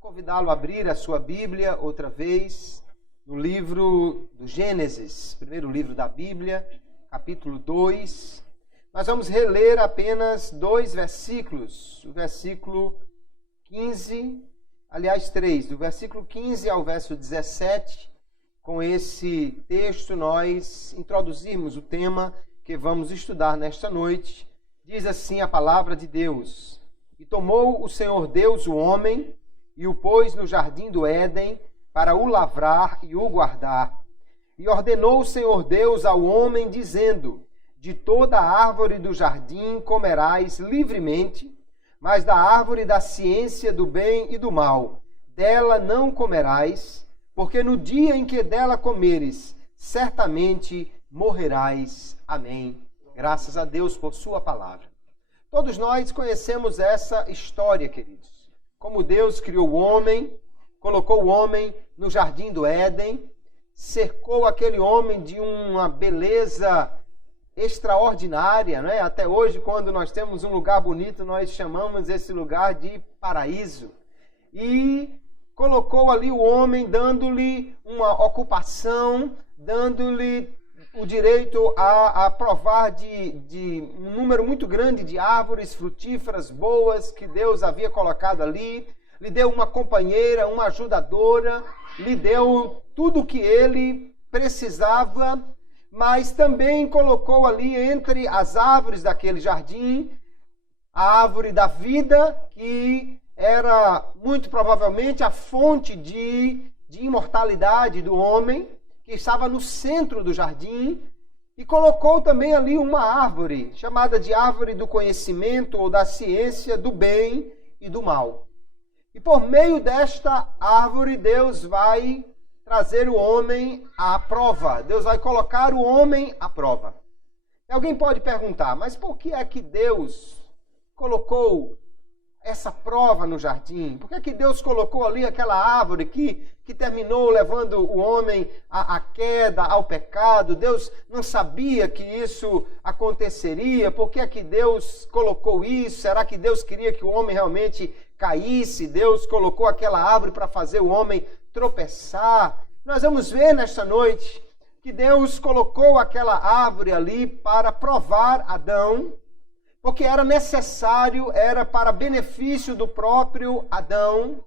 Convidá-lo a abrir a sua Bíblia outra vez no livro do Gênesis, primeiro livro da Bíblia, capítulo 2. Nós vamos reler apenas 2 versículos, o versículo 15, aliás 3, do versículo 15 ao verso 17. Com esse texto nós introduzimos o tema que vamos estudar nesta noite. Diz assim a palavra de Deus: E tomou o Senhor Deus o homem e o pôs no jardim do Éden para o lavrar e o guardar. E ordenou o Senhor Deus ao homem, dizendo: De toda a árvore do jardim comerás livremente, mas da árvore da ciência do bem e do mal, dela não comerás, porque no dia em que dela comeres, certamente morrerás. Amém. Graças a Deus por sua palavra. Todos nós conhecemos essa história, queridos. Como Deus criou o homem, colocou o homem no jardim do Éden, cercou aquele homem de uma beleza extraordinária, né? Até hoje, quando nós temos um lugar bonito, nós chamamos esse lugar de paraíso. E colocou ali o homem, dando-lhe uma ocupação, dando-lhe o direito a provar de um número muito grande de árvores frutíferas boas que Deus havia colocado ali. Lhe deu uma companheira, uma ajudadora, lhe deu tudo o que ele precisava, mas também colocou ali entre as árvores daquele jardim a árvore da vida, que era muito provavelmente a fonte de imortalidade do homem, que estava no centro do jardim, e colocou também ali uma árvore, chamada de árvore do conhecimento ou da ciência do bem e do mal. E por meio desta árvore, Deus vai trazer o homem à prova. Deus vai colocar o homem à prova. E alguém pode perguntar, mas por que é que Deus colocou essa prova no jardim? Por que é que Deus colocou ali aquela árvore que terminou levando o homem à queda, ao pecado? Deus não sabia que isso aconteceria? Por que é que Deus colocou isso? Será que Deus queria que o homem realmente caísse? Deus colocou aquela árvore para fazer o homem tropeçar? Nós vamos ver nesta noite que Deus colocou aquela árvore ali para provar Adão, porque era necessário, era para benefício do próprio Adão.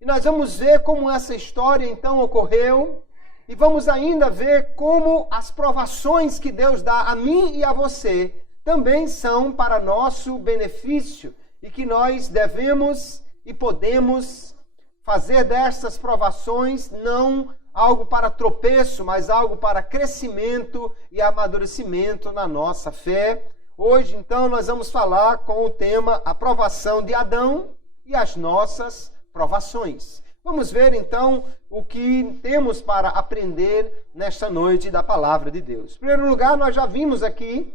E nós vamos ver como essa história então ocorreu, e vamos ainda ver como as provações que Deus dá a mim e a você também são para nosso benefício, e que nós devemos e podemos fazer dessas provações não algo para tropeço, mas algo para crescimento e amadurecimento na nossa fé. Hoje, então, nós vamos falar com o tema a provação de Adão e as nossas provações. Vamos ver, então, o que temos para aprender nesta noite da palavra de Deus. Em primeiro lugar, nós já vimos aqui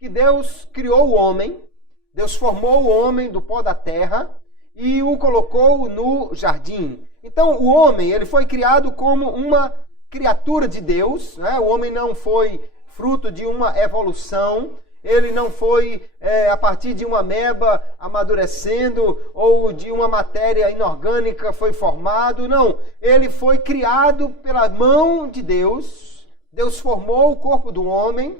que Deus criou o homem, Deus formou o homem do pó da terra e o colocou no jardim. Então, o homem, ele foi criado como uma criatura de Deus, né? O homem não foi fruto de uma evolução, ele não foi a partir de uma ameba amadurecendo ou de uma matéria inorgânica foi formado. Não, ele foi criado pela mão de Deus. Deus formou o corpo do homem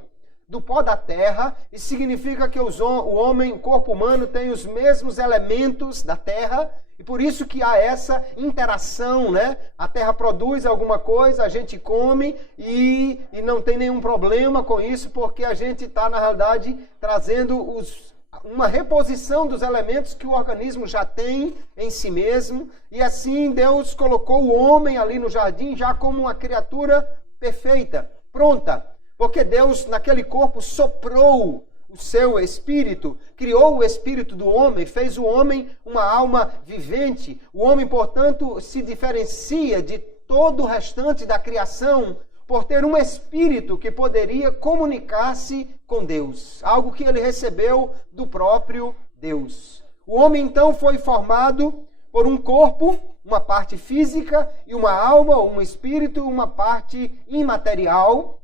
do pó da terra. Isso significa que o homem, o corpo humano, tem os mesmos elementos da terra. E por isso que há essa interação, né? A terra produz alguma coisa, a gente come e não tem nenhum problema com isso, porque a gente está, na realidade, trazendo uma reposição dos elementos que o organismo já tem em si mesmo. E assim Deus colocou o homem ali no jardim já como uma criatura perfeita, pronta. Porque Deus, naquele corpo, soprou o seu espírito, criou o espírito do homem, fez o homem uma alma vivente. O homem, portanto, se diferencia de todo o restante da criação por ter um espírito que poderia comunicar-se com Deus, algo que ele recebeu do próprio Deus. O homem, então, foi formado por um corpo, uma parte física e uma alma, ou um espírito, uma parte imaterial.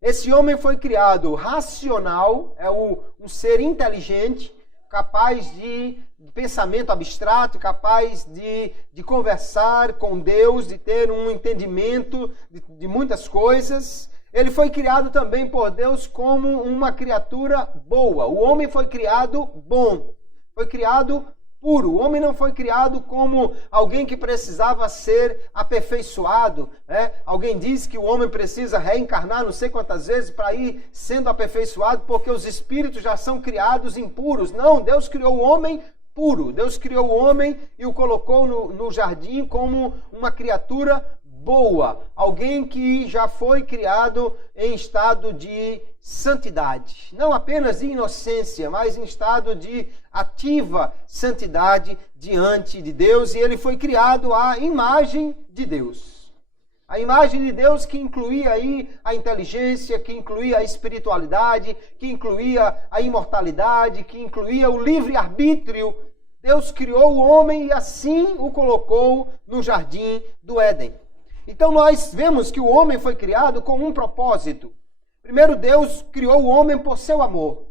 Esse homem foi criado racional, é um ser inteligente, capaz de pensamento abstrato, capaz de conversar com Deus, de ter um entendimento de muitas coisas. Ele foi criado também por Deus como uma criatura boa. O homem foi criado bom, foi criado puro. O homem não foi criado como alguém que precisava ser aperfeiçoado. Alguém diz que o homem precisa reencarnar não sei quantas vezes para ir sendo aperfeiçoado, porque os espíritos já são criados impuros. Não, Deus criou o homem puro. Deus criou o homem e o colocou no jardim como uma criatura boa. Alguém que já foi criado em estado de santidade. Não apenas de inocência, mas em estado de ativa santidade diante de Deus. E ele foi criado à imagem de Deus. A imagem de Deus que incluía aí a inteligência, que incluía a espiritualidade, que incluía a imortalidade, que incluía o livre-arbítrio. Deus criou o homem e assim o colocou no jardim do Éden. Então nós vemos que o homem foi criado com um propósito. Primeiro, Deus criou o homem por seu amor.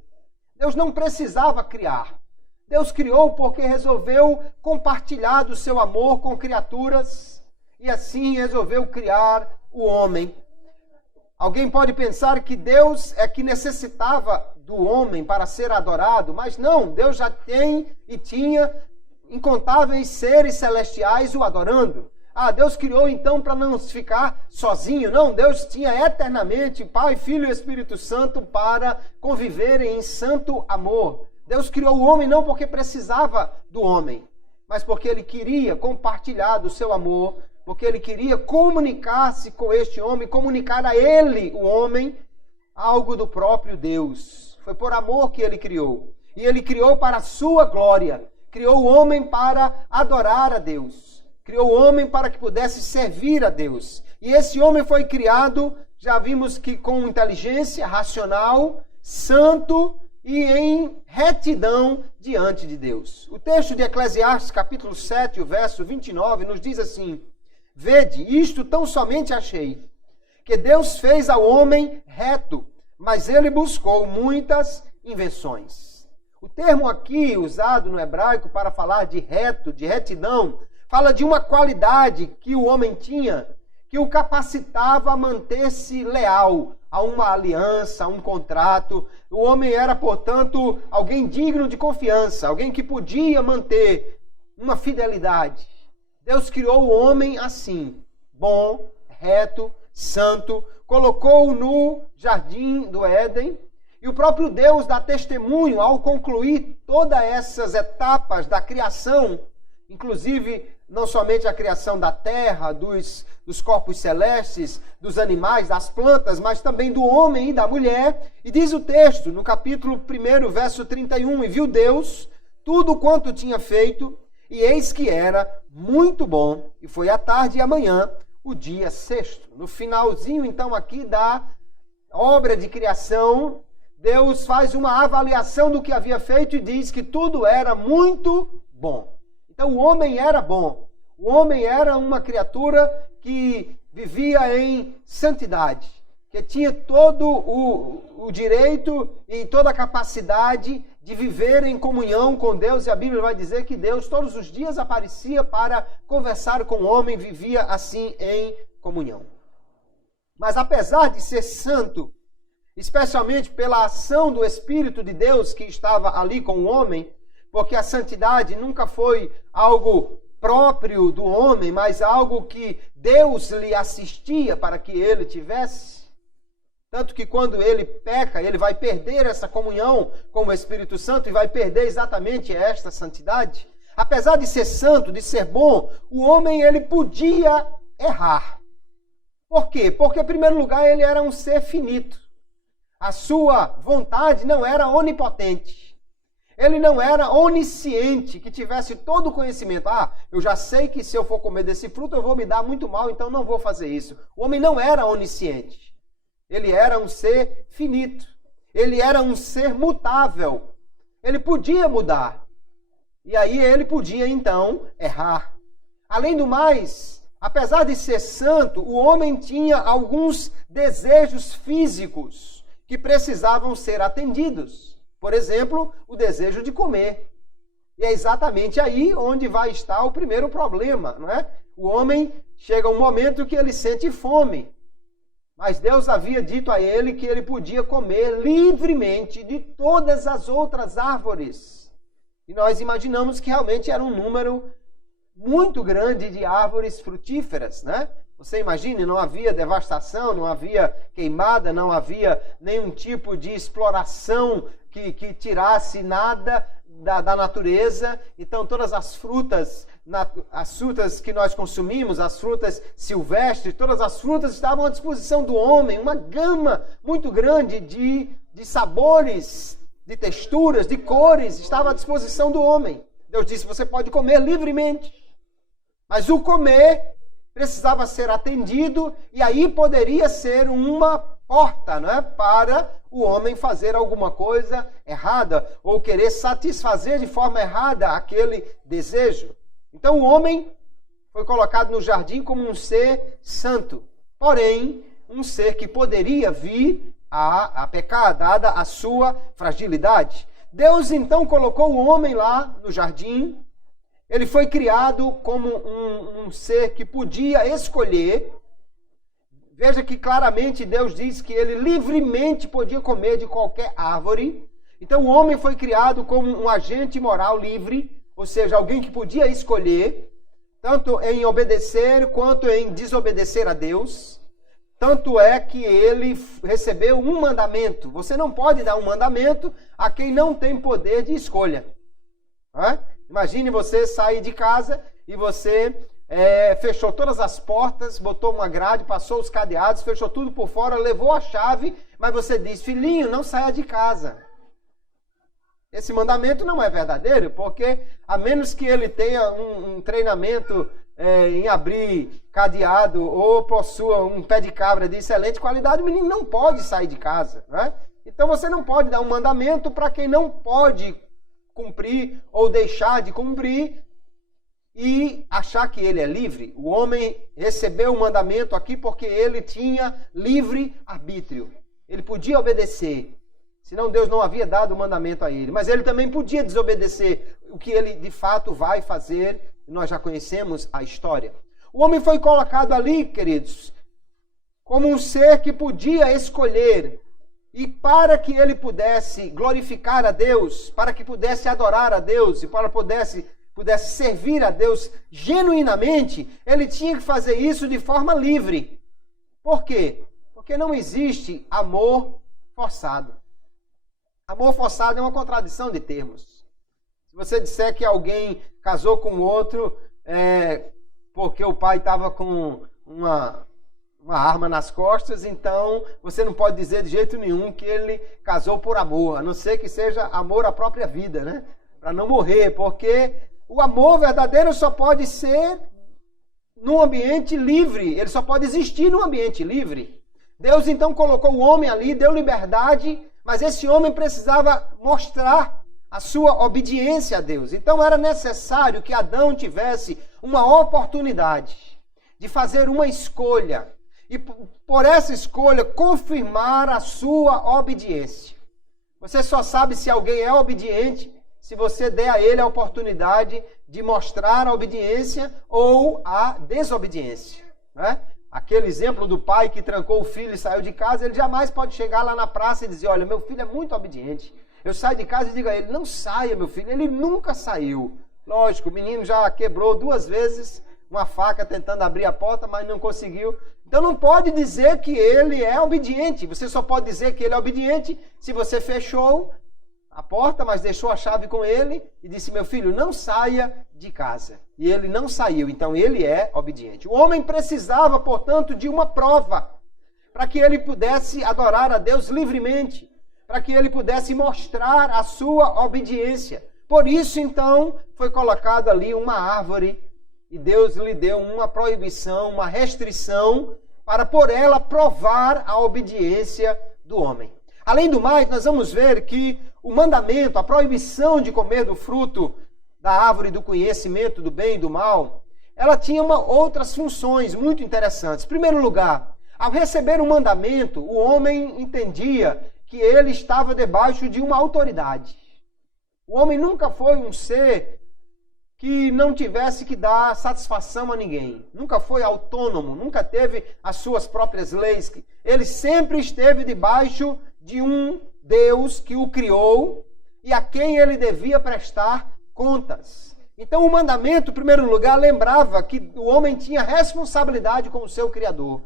Deus não precisava criar. Deus criou porque resolveu compartilhar do seu amor com criaturas e assim resolveu criar o homem. Alguém pode pensar que Deus é que necessitava do homem para ser adorado, mas não, Deus já tem e tinha incontáveis seres celestiais o adorando. Deus criou então para não ficar sozinho. Não, Deus tinha eternamente Pai, Filho e Espírito Santo para conviverem em santo amor. Deus criou o homem não porque precisava do homem, mas porque ele queria compartilhar do seu amor, porque ele queria comunicar-se com este homem, comunicar a ele, o homem, algo do próprio Deus. Foi por amor que ele criou. E ele criou para a sua glória. Criou o homem para adorar a Deus. Criou o homem para que pudesse servir a Deus. E esse homem foi criado, já vimos que com inteligência, racional, santo e em retidão diante de Deus. O texto de Eclesiastes, capítulo 7, o verso 29, nos diz assim: Vede, isto tão somente achei, que Deus fez ao homem reto, mas ele buscou muitas invenções. O termo aqui usado no hebraico para falar de reto, de retidão, fala de uma qualidade que o homem tinha, que o capacitava a manter-se leal a uma aliança, a um contrato. O homem era, portanto, alguém digno de confiança, alguém que podia manter uma fidelidade. Deus criou o homem assim, bom, reto, santo, colocou-o no jardim do Éden, e o próprio Deus dá testemunho ao concluir todas essas etapas da criação, inclusive não somente a criação da terra, dos corpos celestes, dos animais, das plantas, mas também do homem e da mulher. E diz o texto, no capítulo 1, verso 31, E viu Deus tudo quanto tinha feito, e eis que era muito bom, e foi à tarde e à manhã, o dia sexto. No finalzinho, então, aqui da obra de criação, Deus faz uma avaliação do que havia feito e diz que tudo era muito bom. Então o homem era bom. O homem era uma criatura que vivia em santidade, que tinha todo o direito e toda a capacidade de viver em comunhão com Deus. E a Bíblia vai dizer que Deus todos os dias aparecia para conversar com o homem, vivia assim em comunhão. Mas apesar de ser santo, especialmente pela ação do Espírito de Deus que estava ali com o homem, porque a santidade nunca foi algo próprio do homem, mas algo que Deus lhe assistia para que ele tivesse. Tanto que quando ele peca, ele vai perder essa comunhão com o Espírito Santo e vai perder exatamente esta santidade. Apesar de ser santo, de ser bom, o homem ele podia errar. Por quê? Porque, em primeiro lugar, ele era um ser finito. A sua vontade não era onipotente. Ele não era onisciente, que tivesse todo o conhecimento. Eu já sei que se eu for comer desse fruto eu vou me dar muito mal, então não vou fazer isso. O homem não era onisciente. Ele era um ser finito. Ele era um ser mutável. Ele podia mudar. E aí ele podia, então, errar. Além do mais, apesar de ser santo, o homem tinha alguns desejos físicos que precisavam ser atendidos. Por exemplo, o desejo de comer. E é exatamente aí onde vai estar o primeiro problema, não é? O homem chega um momento que ele sente fome. Mas Deus havia dito a ele que ele podia comer livremente de todas as outras árvores. E nós imaginamos que realmente era um número muito grande de árvores frutíferas, né? Você imagine, não havia devastação, não havia queimada, não havia nenhum tipo de exploração que tirasse nada da natureza. Então todas as frutas que nós consumimos, as frutas silvestres, todas as frutas estavam à disposição do homem, uma gama muito grande de sabores, de texturas, de cores, estava à disposição do homem. Deus disse, você pode comer livremente, mas o comer precisava ser atendido, e aí poderia ser uma porta, não é, para o homem fazer alguma coisa errada, ou querer satisfazer de forma errada aquele desejo. Então o homem foi colocado no jardim como um ser santo, porém um ser que poderia vir a pecar, dada a sua fragilidade. Deus então colocou o homem lá no jardim. Ele foi criado como um ser que podia escolher. Veja que claramente Deus diz que ele livremente podia comer de qualquer árvore. Então o homem foi criado como um agente moral livre, ou seja, alguém que podia escolher, tanto em obedecer quanto em desobedecer a Deus. Tanto é que ele recebeu um mandamento. Você não pode dar um mandamento a quem não tem poder de escolha. Imagine você sair de casa e você fechou todas as portas, botou uma grade, passou os cadeados, fechou tudo por fora, levou a chave, mas você diz, filhinho, não saia de casa. Esse mandamento não é verdadeiro, porque a menos que ele tenha um treinamento em abrir cadeado ou possua um pé de cabra de excelente qualidade, o menino não pode sair de casa. Né? Então você não pode dar um mandamento para quem não pode cumprir ou deixar de cumprir e achar que ele é livre. O homem recebeu o mandamento aqui porque ele tinha livre arbítrio. Ele podia obedecer, senão Deus não havia dado o mandamento a ele. Mas ele também podia desobedecer, o que ele de fato vai fazer. Nós já conhecemos a história. O homem foi colocado ali, queridos, como um ser que podia escolher. E para que ele pudesse glorificar a Deus, para que pudesse adorar a Deus e para pudesse servir a Deus genuinamente, ele tinha que fazer isso de forma livre. Por quê? Porque não existe amor forçado. Amor forçado é uma contradição de termos. Se você disser que alguém casou com outro porque o pai estava com uma arma nas costas, então você não pode dizer de jeito nenhum que ele casou por amor, a não ser que seja amor à própria vida, né? Para não morrer, porque o amor verdadeiro só pode ser num ambiente livre, ele só pode existir num ambiente livre. Deus então colocou o homem ali, deu liberdade, mas esse homem precisava mostrar a sua obediência a Deus. Então era necessário que Adão tivesse uma oportunidade de fazer uma escolha e por essa escolha confirmar a sua obediência. Você só sabe se alguém é obediente se você der a ele a oportunidade de mostrar a obediência ou a desobediência. Né? Aquele exemplo do pai que trancou o filho e saiu de casa, ele jamais pode chegar lá na praça e dizer, olha, meu filho é muito obediente. Eu saio de casa e digo a ele, não saia, meu filho. Ele nunca saiu. Lógico, o menino já quebrou 2 vezes uma faca tentando abrir a porta, mas não conseguiu. Então não pode dizer que ele é obediente. Você só pode dizer que ele é obediente se você fechou a porta, mas deixou a chave com ele e disse, meu filho, não saia de casa. E ele não saiu, então ele é obediente. O homem precisava, portanto, de uma prova para que ele pudesse adorar a Deus livremente, para que ele pudesse mostrar a sua obediência. Por isso, então, foi colocado ali uma árvore e Deus lhe deu uma proibição, uma restrição, para por ela provar a obediência do homem. Além do mais, nós vamos ver que o mandamento, a proibição de comer do fruto da árvore do conhecimento do bem e do mal, ela tinha outras funções muito interessantes. Em primeiro lugar, ao receber o mandamento, o homem entendia que ele estava debaixo de uma autoridade. O homem nunca foi um ser que não tivesse que dar satisfação a ninguém. Nunca foi autônomo, nunca teve as suas próprias leis. Ele sempre esteve debaixo de um Deus que o criou e a quem ele devia prestar contas. Então o mandamento, em primeiro lugar, lembrava que o homem tinha responsabilidade com o seu Criador.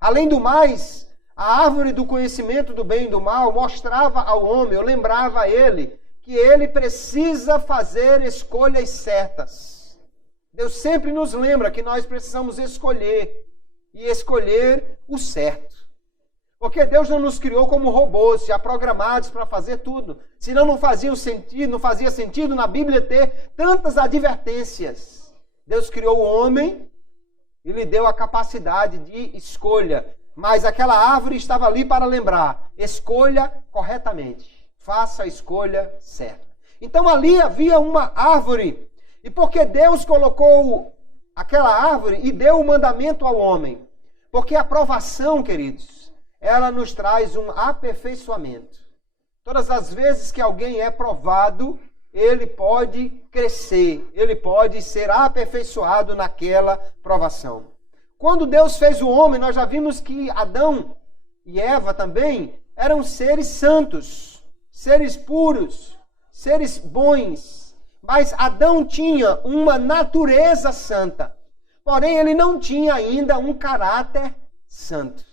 Além do mais, a árvore do conhecimento do bem e do mal mostrava ao homem, ou lembrava a ele, que ele precisa fazer escolhas certas. Deus sempre nos lembra que nós precisamos escolher, e escolher o certo. Porque Deus não nos criou como robôs, já programados para fazer tudo. Senão não fazia sentido na Bíblia ter tantas advertências. Deus criou o homem e lhe deu a capacidade de escolha. Mas aquela árvore estava ali para lembrar, escolha corretamente. Faça a escolha certa. Então ali havia uma árvore. E porque Deus colocou aquela árvore e deu o mandamento ao homem? Porque a provação, queridos, ela nos traz um aperfeiçoamento. Todas as vezes que alguém é provado, ele pode crescer, ele pode ser aperfeiçoado naquela provação. Quando Deus fez o homem, nós já vimos que Adão e Eva também eram seres santos, seres puros, seres bons. Mas Adão tinha uma natureza santa, porém ele não tinha ainda um caráter santo.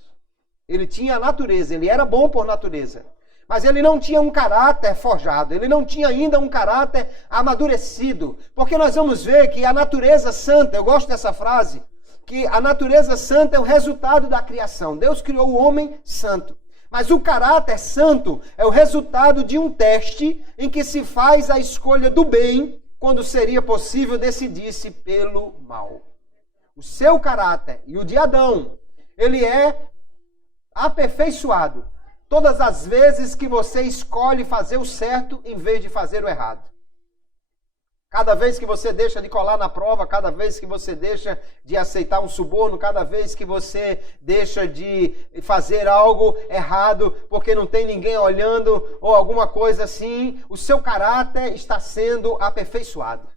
Ele tinha a natureza, ele era bom por natureza, mas ele não tinha um caráter forjado, ele não tinha ainda um caráter amadurecido, porque nós vamos ver que a natureza santa, eu gosto dessa frase, que a natureza santa é o resultado da criação. Deus criou o homem santo, mas o caráter santo é o resultado de um teste em que se faz a escolha do bem quando seria possível decidir-se pelo mal. O seu caráter e o de Adão, ele é aperfeiçoado todas as vezes que você escolhe fazer o certo em vez de fazer o errado. Cada vez que você deixa de colar na prova, cada vez que você deixa de aceitar um suborno, cada vez que você deixa de fazer algo errado porque não tem ninguém olhando ou alguma coisa assim, o seu caráter está sendo aperfeiçoado.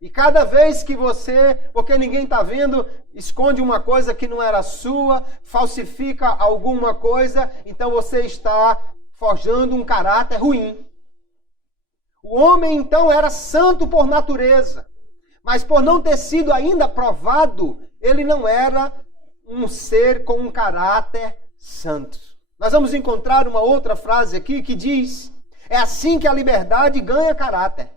E cada vez que você, porque ninguém está vendo, esconde uma coisa que não era sua, falsifica alguma coisa, então você está forjando um caráter ruim. O homem, então, era santo por natureza, mas por não ter sido ainda provado, ele não era um ser com um caráter santo. Nós vamos encontrar uma outra frase aqui que diz, é assim que a liberdade ganha caráter.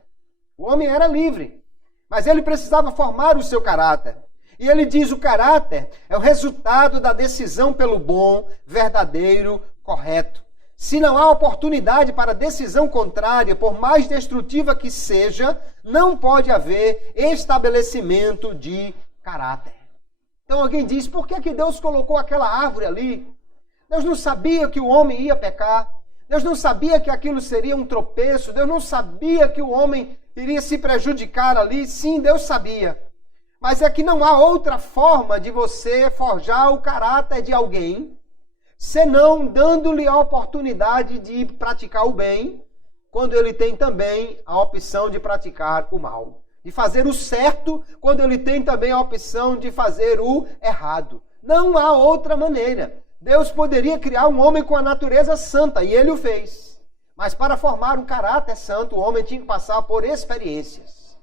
O homem era livre, mas ele precisava formar o seu caráter. E ele diz, o caráter é o resultado da decisão pelo bom, verdadeiro, correto. Se não há oportunidade para decisão contrária, por mais destrutiva que seja, não pode haver estabelecimento de caráter. Então alguém diz, por que Deus colocou aquela árvore ali? Deus não sabia que o homem ia pecar. Deus não sabia que aquilo seria um tropeço. Deus não sabia que o homem iria se prejudicar ali. Sim, Deus sabia. Mas é que não há outra forma de você forjar o caráter de alguém senão dando-lhe a oportunidade de praticar o bem, quando ele tem também a opção de praticar o mal. De fazer o certo, quando ele tem também a opção de fazer o errado. Não há outra maneira. Deus poderia criar um homem com a natureza santa, e ele o fez. Mas para formar um caráter santo, o homem tinha que passar por experiências.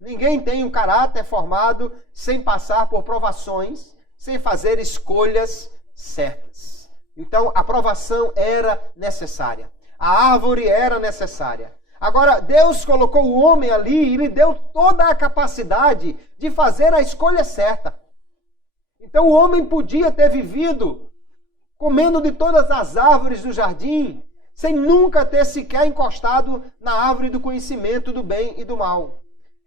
Ninguém tem um caráter formado sem passar por provações, sem fazer escolhas certas. Então, a provação era necessária. A árvore era necessária. Agora, Deus colocou o homem ali e lhe deu toda a capacidade de fazer a escolha certa. Então, o homem podia ter vivido comendo de todas as árvores do jardim, sem nunca ter sequer encostado na árvore do conhecimento do bem e do mal.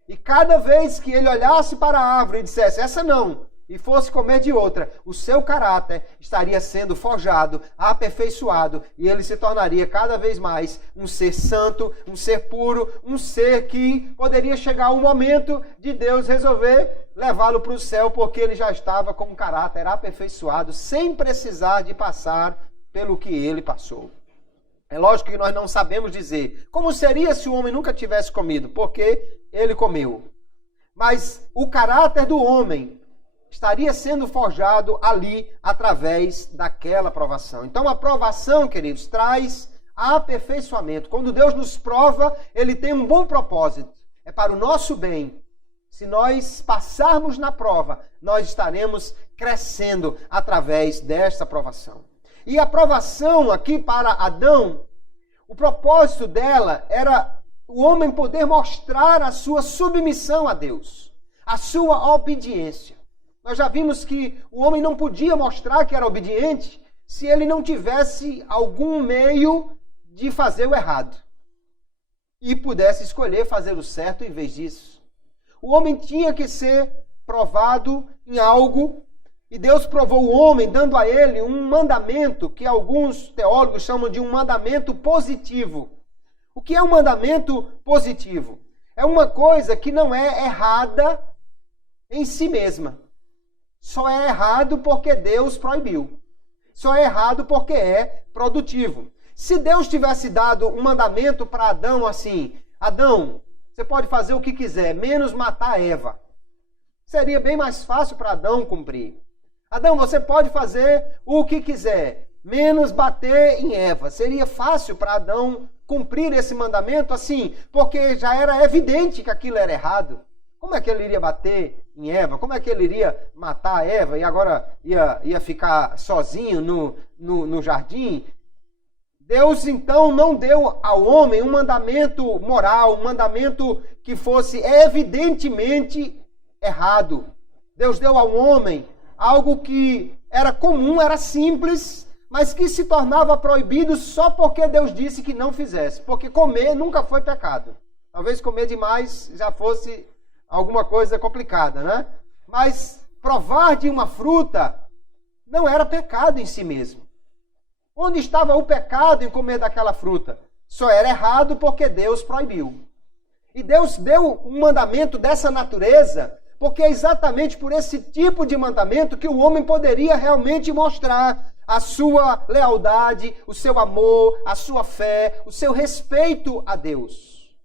E cada vez que ele olhasse para a árvore e dissesse, essa não, e fosse comer de outra, o seu caráter estaria sendo forjado, aperfeiçoado, e ele se tornaria cada vez mais um ser santo, um ser puro, um ser que poderia chegar um momento de Deus resolver levá-lo para o céu, porque ele já estava com um caráter aperfeiçoado, sem precisar de passar pelo que ele passou. É lógico que nós não sabemos dizer como seria se o homem nunca tivesse comido, porque ele comeu. Mas o caráter do homem estaria sendo forjado ali através daquela provação. Então a provação, queridos, traz aperfeiçoamento. Quando Deus nos prova, ele tem um bom propósito. É para o nosso bem. Se nós passarmos na prova, nós estaremos crescendo através desta provação. E a provação aqui para Adão, o propósito dela era o homem poder mostrar a sua submissão a Deus, a sua obediência. Nós já vimos que o homem não podia mostrar que era obediente se ele não tivesse algum meio de fazer o errado e pudesse escolher fazer o certo em vez disso. O homem tinha que ser provado em algo, e Deus provou o homem dando a ele um mandamento que alguns teólogos chamam de um mandamento positivo. O que é um mandamento positivo? É uma coisa que não é errada em si mesma. Só é errado porque Deus proibiu. Só é errado porque é produtivo. Se Deus tivesse dado um mandamento para Adão assim: Adão, você pode fazer o que quiser, menos matar Eva. Seria bem mais fácil para Adão cumprir. Adão, você pode fazer o que quiser, menos bater em Eva. Seria fácil para Adão cumprir esse mandamento assim, porque já era evidente que aquilo era errado. Como é que ele iria bater em Eva? Como é que ele iria matar Eva e agora ia ficar sozinho no jardim? Deus, então, não deu ao homem um mandamento moral, um mandamento que fosse evidentemente errado. Deus deu ao homem algo que era comum, era simples, mas que se tornava proibido só porque Deus disse que não fizesse. Porque comer nunca foi pecado. Talvez comer demais já fosse alguma coisa complicada, né? Mas provar de uma fruta não era pecado em si mesmo. Onde estava o pecado em comer daquela fruta? Só era errado porque Deus proibiu. E Deus deu um mandamento dessa natureza, porque é exatamente por esse tipo de mandamento que o homem poderia realmente mostrar a sua lealdade, o seu amor, a sua fé, o seu respeito a Deus.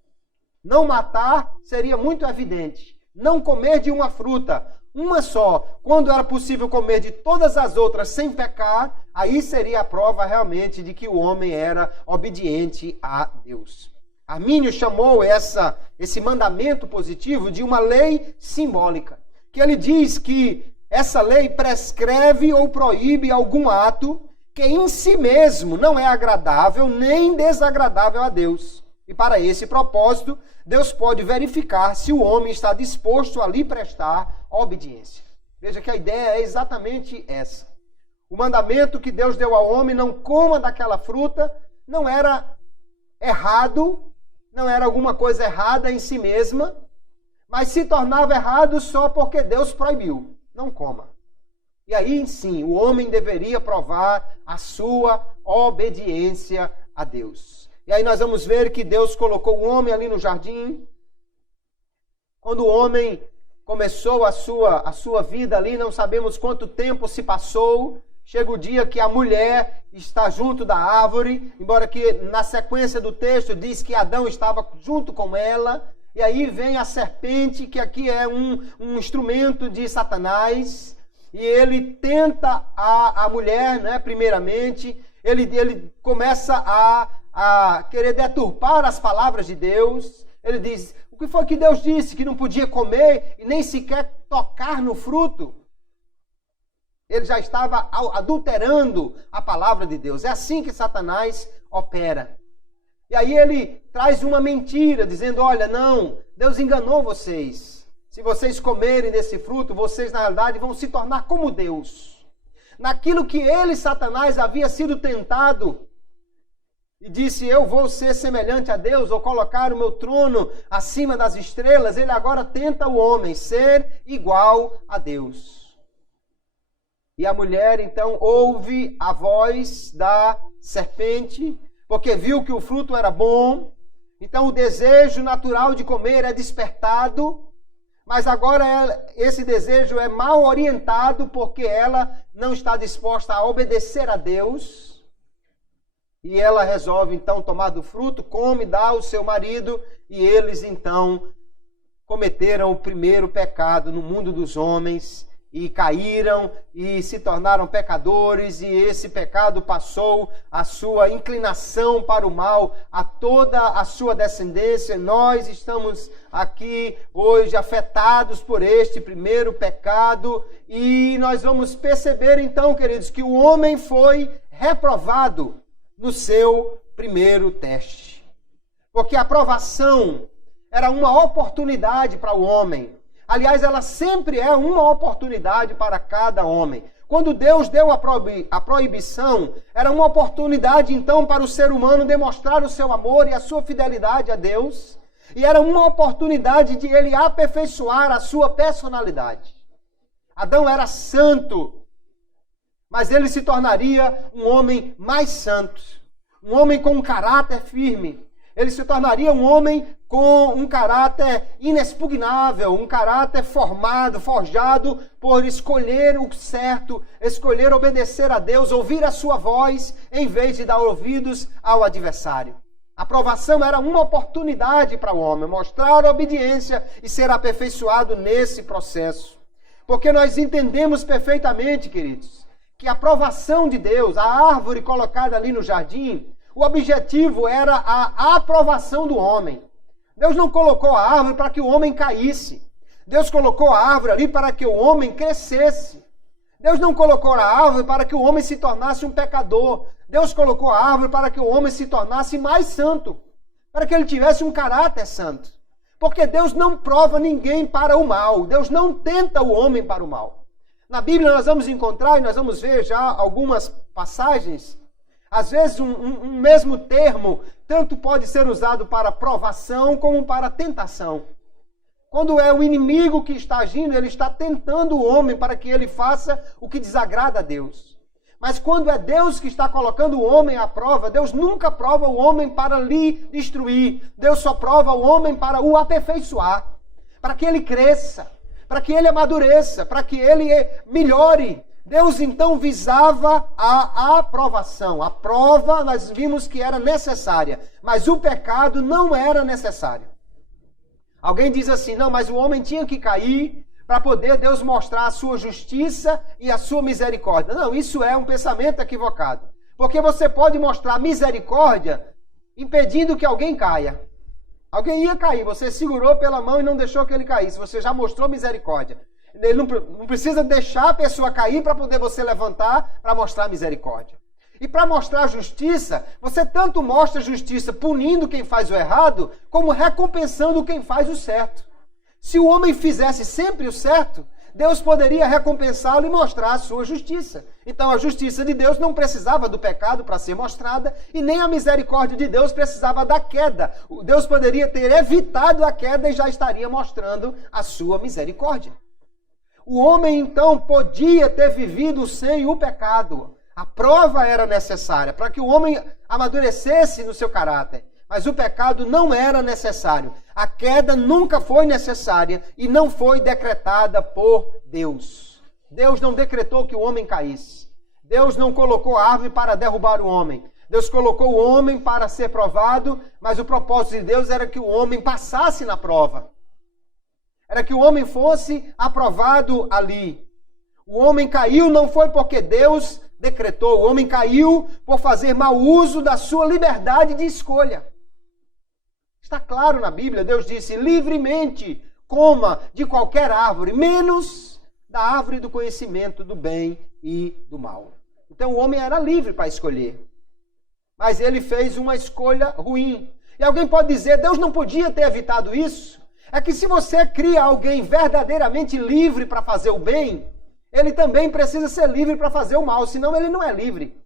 Não matar seria muito evidente. Não comer de uma fruta, uma só, quando era possível comer de todas as outras sem pecar, aí seria a prova realmente de que o homem era obediente a Deus. Armínio chamou esse mandamento positivo de uma lei simbólica, que ele diz que essa lei prescreve ou proíbe algum ato que em si mesmo não é agradável nem desagradável a Deus. E para esse propósito, Deus pode verificar se o homem está disposto a lhe prestar obediência. Veja que a ideia é exatamente essa. O mandamento que Deus deu ao homem, não coma daquela fruta, não era errado, não era alguma coisa errada em si mesma, mas se tornava errado só porque Deus proibiu. Não coma. E aí sim, o homem deveria provar a sua obediência a Deus. E aí nós vamos ver que Deus colocou o homem ali no jardim. Quando o homem começou a sua vida ali, não sabemos quanto tempo se passou. Chega o dia que a mulher está junto da árvore, embora que na sequência do texto diz que Adão estava junto com ela. E aí vem a serpente, que aqui é um instrumento de Satanás. E ele tenta a mulher, né, primeiramente. Ele começa a querer deturpar as palavras de Deus. Ele diz: o que foi que Deus disse? Que não podia comer e nem sequer tocar no fruto. Ele já estava adulterando a palavra de Deus. É assim que Satanás opera. E aí ele traz uma mentira, dizendo: olha, não, Deus enganou vocês. Se vocês comerem desse fruto, vocês na realidade vão se tornar como Deus. Naquilo que ele, Satanás, havia sido tentado, e disse: eu vou ser semelhante a Deus, vou colocar o meu trono acima das estrelas. Ele agora tenta o homem ser igual a Deus. E a mulher, então, ouve a voz da serpente, porque viu que o fruto era bom. Então, o desejo natural de comer é despertado, mas agora esse desejo é mal orientado, porque ela não está disposta a obedecer a Deus. E ela resolve, então, tomar do fruto, come, dá ao seu marido, e eles, então, cometeram o primeiro pecado no mundo dos homens, e caíram e se tornaram pecadores, e esse pecado passou a sua inclinação para o mal a toda a sua descendência. Nós estamos aqui hoje afetados por este primeiro pecado, e nós vamos perceber então, queridos, que o homem foi reprovado no seu primeiro teste. Porque a aprovação era uma oportunidade para o homem. Aliás, ela sempre é uma oportunidade para cada homem. Quando Deus deu a proibição, era uma oportunidade, então, para o ser humano demonstrar o seu amor e a sua fidelidade a Deus. E era uma oportunidade de ele aperfeiçoar a sua personalidade. Adão era santo, mas ele se tornaria um homem mais santo. Um homem com um caráter firme. Ele se tornaria um homem com um caráter inexpugnável, um caráter formado, forjado por escolher o certo, escolher obedecer a Deus, ouvir a sua voz, em vez de dar ouvidos ao adversário. A aprovação era uma oportunidade para o homem, mostrar obediência e ser aperfeiçoado nesse processo. Porque nós entendemos perfeitamente, queridos, que a aprovação de Deus, a árvore colocada ali no jardim, o objetivo era a aprovação do homem. Deus não colocou a árvore para que o homem caísse. Deus colocou a árvore ali para que o homem crescesse. Deus não colocou a árvore para que o homem se tornasse um pecador. Deus colocou a árvore para que o homem se tornasse mais santo, para que ele tivesse um caráter santo. Porque Deus não prova ninguém para o mal. Deus não tenta o homem para o mal. Na Bíblia nós vamos encontrar, e nós vamos ver já algumas passagens, às vezes um mesmo termo tanto pode ser usado para provação como para tentação. Quando é o inimigo que está agindo, ele está tentando o homem para que ele faça o que desagrada a Deus. Mas quando é Deus que está colocando o homem à prova, Deus nunca prova o homem para lhe destruir. Deus só prova o homem para o aperfeiçoar, para que ele cresça, para que ele amadureça, para que ele melhore. Deus então visava a aprovação. A prova nós vimos que era necessária, mas o pecado não era necessário. Alguém diz assim, não, mas o homem tinha que cair para poder Deus mostrar a sua justiça e a sua misericórdia. Não, isso é um pensamento equivocado. Porque você pode mostrar misericórdia impedindo que alguém caia. Alguém ia cair, você segurou pela mão e não deixou que ele caísse. Você já mostrou misericórdia. Ele não precisa deixar a pessoa cair para poder você levantar para mostrar misericórdia. E para mostrar justiça, você tanto mostra justiça punindo quem faz o errado, como recompensando quem faz o certo. Se o homem fizesse sempre o certo, Deus poderia recompensá-lo e mostrar a sua justiça. Então a justiça de Deus não precisava do pecado para ser mostrada, e nem a misericórdia de Deus precisava da queda. Deus poderia ter evitado a queda e já estaria mostrando a sua misericórdia. O homem, então, podia ter vivido sem o pecado. A prova era necessária para que o homem amadurecesse no seu caráter. Mas o pecado não era necessário. A queda nunca foi necessária e não foi decretada por Deus. Deus não decretou que o homem caísse. Deus não colocou a árvore para derrubar o homem. Deus colocou o homem para ser provado, mas o propósito de Deus era que o homem passasse na prova. Era que o homem fosse aprovado ali. O homem caiu não foi porque Deus decretou. O homem caiu por fazer mau uso da sua liberdade de escolha. Está claro na Bíblia, Deus disse, livremente coma de qualquer árvore, menos da árvore do conhecimento do bem e do mal. Então o homem era livre para escolher. Mas ele fez uma escolha ruim. E alguém pode dizer, Deus não podia ter evitado isso? É que se você cria alguém verdadeiramente livre para fazer o bem, ele também precisa ser livre para fazer o mal, senão ele não é livre.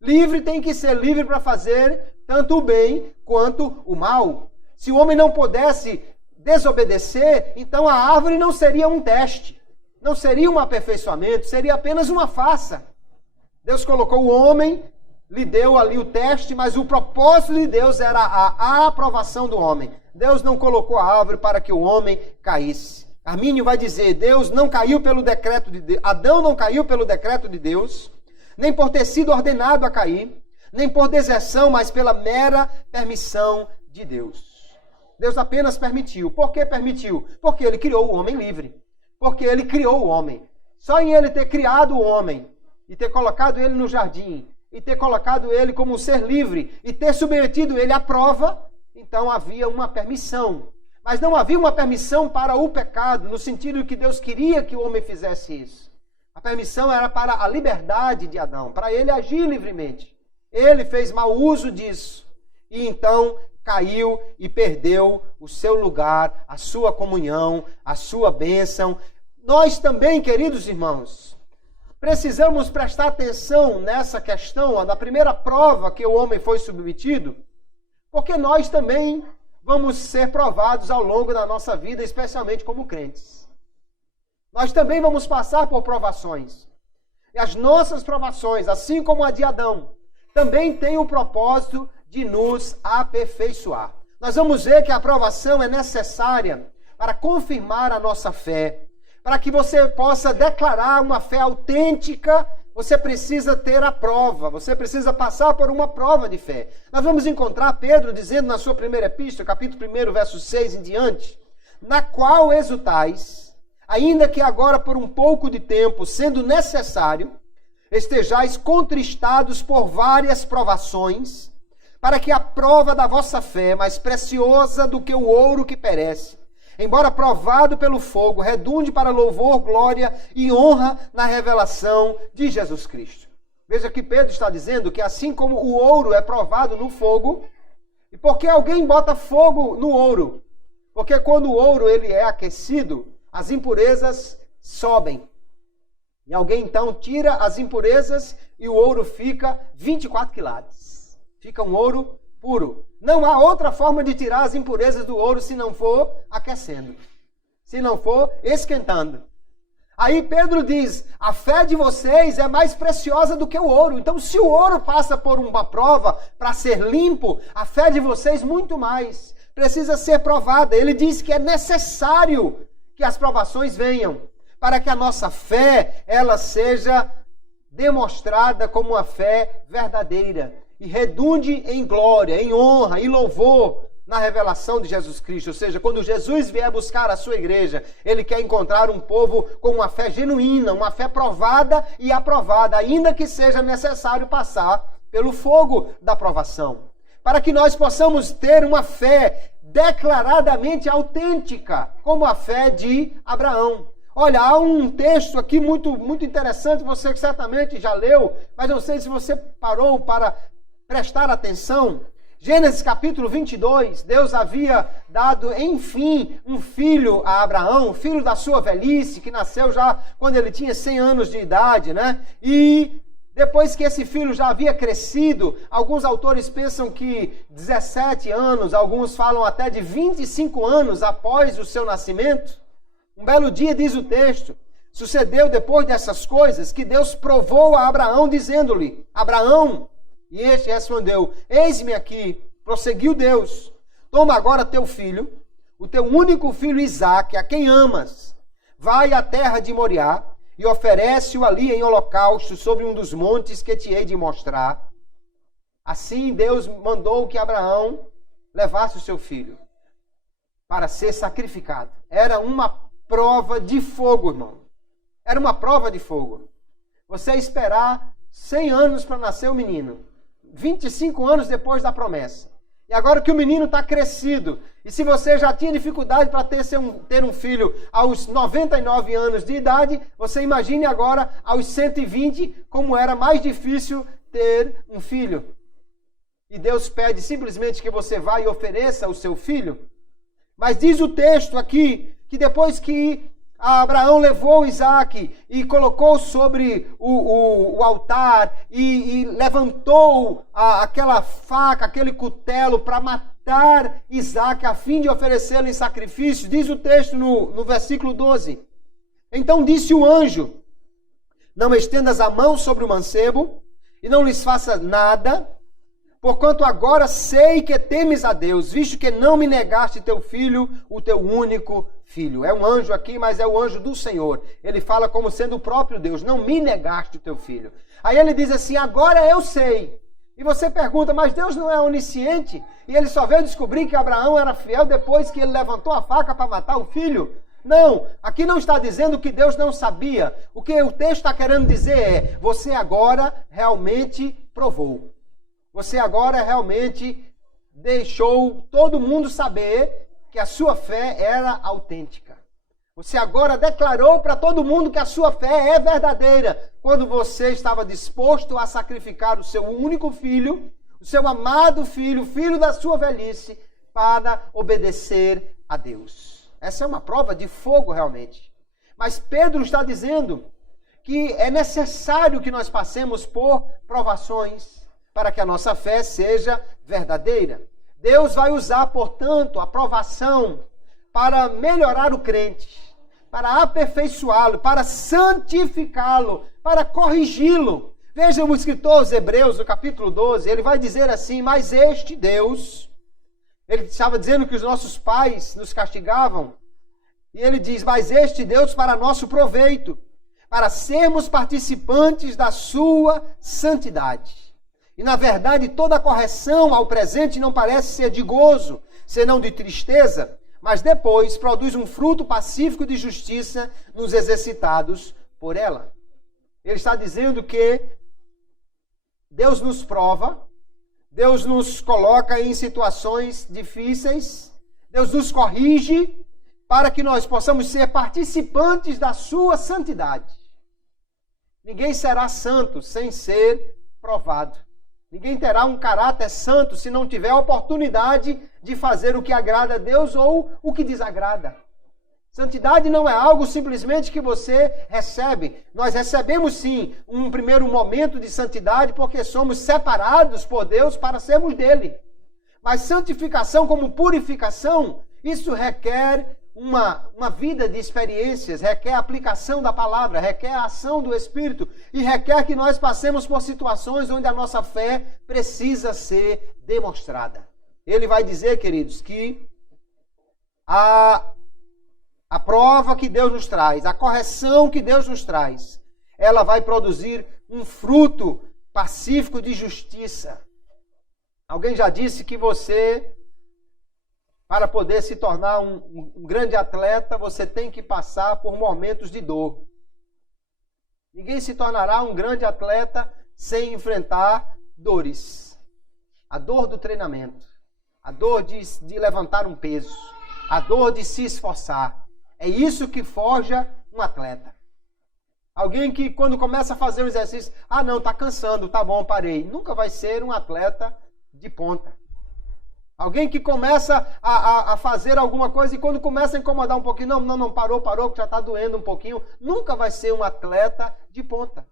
Livre tem que ser livre para fazer tanto o bem quanto o mal. Se o homem não pudesse desobedecer, então a árvore não seria um teste. Não seria um aperfeiçoamento, seria apenas uma farsa. Deus colocou o homem, lhe deu ali o teste, mas o propósito de Deus era a aprovação do homem. Deus não colocou a árvore para que o homem caísse. Armínio vai dizer, Deus não caiu pelo decreto de Deus, Adão não caiu pelo decreto de Deus, nem por ter sido ordenado a cair, nem por deserção, mas pela mera permissão de Deus. Deus apenas permitiu. Por que permitiu? Porque ele criou o homem livre. Porque ele criou o homem. Só em ele ter criado o homem, e ter colocado ele no jardim, e ter colocado ele como um ser livre, e ter submetido ele à prova, então havia uma permissão. Mas não havia uma permissão para o pecado, no sentido que Deus queria que o homem fizesse isso. A permissão era para a liberdade de Adão, para ele agir livremente. Ele fez mau uso disso. E então caiu e perdeu o seu lugar, a sua comunhão, a sua bênção. Nós também, queridos irmãos, precisamos prestar atenção nessa questão, na primeira prova que o homem foi submetido, porque nós também vamos ser provados ao longo da nossa vida, especialmente como crentes. Nós também vamos passar por provações. E as nossas provações, assim como a de Adão, também têm o propósito de nos aperfeiçoar. Nós vamos ver que a aprovação é necessária para confirmar a nossa fé. Para que você possa declarar uma fé autêntica, você precisa ter a prova, você precisa passar por uma prova de fé. Nós vamos encontrar Pedro dizendo na sua primeira epístola, capítulo 1, verso 6 em diante, na qual exultais, ainda que agora por um pouco de tempo, sendo necessário, estejais contristados por várias provações, para que a prova da vossa fé, mais preciosa do que o ouro que perece, embora provado pelo fogo, redunde para louvor, glória e honra na revelação de Jesus Cristo. Veja que Pedro está dizendo que assim como o ouro é provado no fogo, e por que alguém bota fogo no ouro? Porque quando o ouro ele é aquecido, as impurezas sobem. E alguém então tira as impurezas e o ouro fica 24 quilates. Fica um ouro puro. Não há outra forma de tirar as impurezas do ouro se não for aquecendo, se não for esquentando. Aí Pedro diz, a fé de vocês é mais preciosa do que o ouro. Então se o ouro passa por uma prova para ser limpo, a fé de vocês muito mais precisa ser provada. Ele diz que é necessário que as provações venham, para que a nossa fé ela seja demonstrada como uma fé verdadeira. E redunde em glória, em honra, em louvor na revelação de Jesus Cristo. Ou seja, quando Jesus vier buscar a sua igreja, ele quer encontrar um povo com uma fé genuína, uma fé provada e aprovada, ainda que seja necessário passar pelo fogo da provação. Para que nós possamos ter uma fé declaradamente autêntica, como a fé de Abraão. Olha, há um texto aqui muito interessante, você certamente já leu, mas não sei se você parou para prestar atenção. Gênesis capítulo 22, Deus havia dado, enfim, um filho a Abraão, filho da sua velhice, que nasceu já quando ele tinha 100 anos de idade, né? E depois que esse filho já havia crescido, alguns autores pensam que 17 anos, alguns falam até de 25 anos após o seu nascimento. Um belo dia, diz o texto, sucedeu depois dessas coisas que Deus provou a Abraão, dizendo-lhe, Abraão, e este respondeu, eis-me aqui, prosseguiu Deus, toma agora teu filho, o teu único filho Isaque, a quem amas, vai à terra de Moriá e oferece-o ali em holocausto sobre um dos montes que te hei de mostrar. Assim Deus mandou que Abraão levasse o seu filho para ser sacrificado. Era uma prova de fogo, irmão. Era uma prova de fogo. Você esperar 100 anos para nascer o menino. 25 anos depois da promessa. E agora que o menino está crescido, e se você já tinha dificuldade para ter um filho aos 99 anos de idade, você imagine agora aos 120 como era mais difícil ter um filho. E Deus pede simplesmente que você vá e ofereça o seu filho. Mas diz o texto aqui que depois que Abraão levou Isaque e colocou sobre o altar e levantou aquela faca, aquele cutelo para matar Isaque a fim de oferecê-lo em sacrifício. Diz o texto no versículo 12. Então disse o anjo: não estendas a mão sobre o mancebo e não lhes faça nada, porquanto agora sei que temes a Deus, visto que não me negaste teu filho, o teu único filho. É um anjo aqui, mas é o anjo do Senhor. Ele fala como sendo o próprio Deus: não me negaste o teu filho. Aí ele diz assim: agora eu sei. E você pergunta: mas Deus não é onisciente? E ele só veio descobrir que Abraão era fiel depois que ele levantou a faca para matar o filho? Não, aqui não está dizendo que Deus não sabia. O que o texto está querendo dizer é: você agora realmente provou. Você agora realmente deixou todo mundo saber que a sua fé era autêntica. Você agora declarou para todo mundo que a sua fé é verdadeira, quando você estava disposto a sacrificar o seu único filho, o seu amado filho, filho da sua velhice, para obedecer a Deus. Essa é uma prova de fogo realmente. Mas Pedro está dizendo que é necessário que nós passemos por provações para que a nossa fé seja verdadeira. Deus vai usar, portanto, a provação para melhorar o crente, para aperfeiçoá-lo, para santificá-lo, para corrigi-lo. Veja o escritor aos Hebreus, no capítulo 12, ele vai dizer assim: mas este Deus, ele estava dizendo que os nossos pais nos castigavam, e ele diz: mas este Deus para nosso proveito, para sermos participantes da sua santidade. E na verdade toda correção ao presente não parece ser de gozo, senão de tristeza, mas depois produz um fruto pacífico de justiça nos exercitados por ela. Ele está dizendo que Deus nos prova, Deus nos coloca em situações difíceis, Deus nos corrige para que nós possamos ser participantes da sua santidade. Ninguém será santo sem ser provado. Ninguém terá um caráter santo se não tiver a oportunidade de fazer o que agrada a Deus ou o que desagrada. Santidade não é algo simplesmente que você recebe. Nós recebemos sim um primeiro momento de santidade porque somos separados por Deus para sermos dele. Mas santificação como purificação, isso requer uma vida de experiências, requer a aplicação da palavra, requer a ação do Espírito e requer que nós passemos por situações onde a nossa fé precisa ser demonstrada. Ele vai dizer, queridos, que a prova que Deus nos traz, a correção que Deus nos traz, ela vai produzir um fruto pacífico de justiça. Alguém já disse que você, para poder se tornar um grande atleta, você tem que passar por momentos de dor. Ninguém se tornará um grande atleta sem enfrentar dores. A dor do treinamento, a dor de levantar um peso, a dor de se esforçar. É isso que forja um atleta. Alguém que quando começa a fazer um exercício, não, está cansando, tá bom, parei. Nunca vai ser um atleta de ponta. Alguém que começa a fazer alguma coisa e quando começa a incomodar um pouquinho, não, parou, que já está doendo um pouquinho, nunca vai ser um atleta de ponta.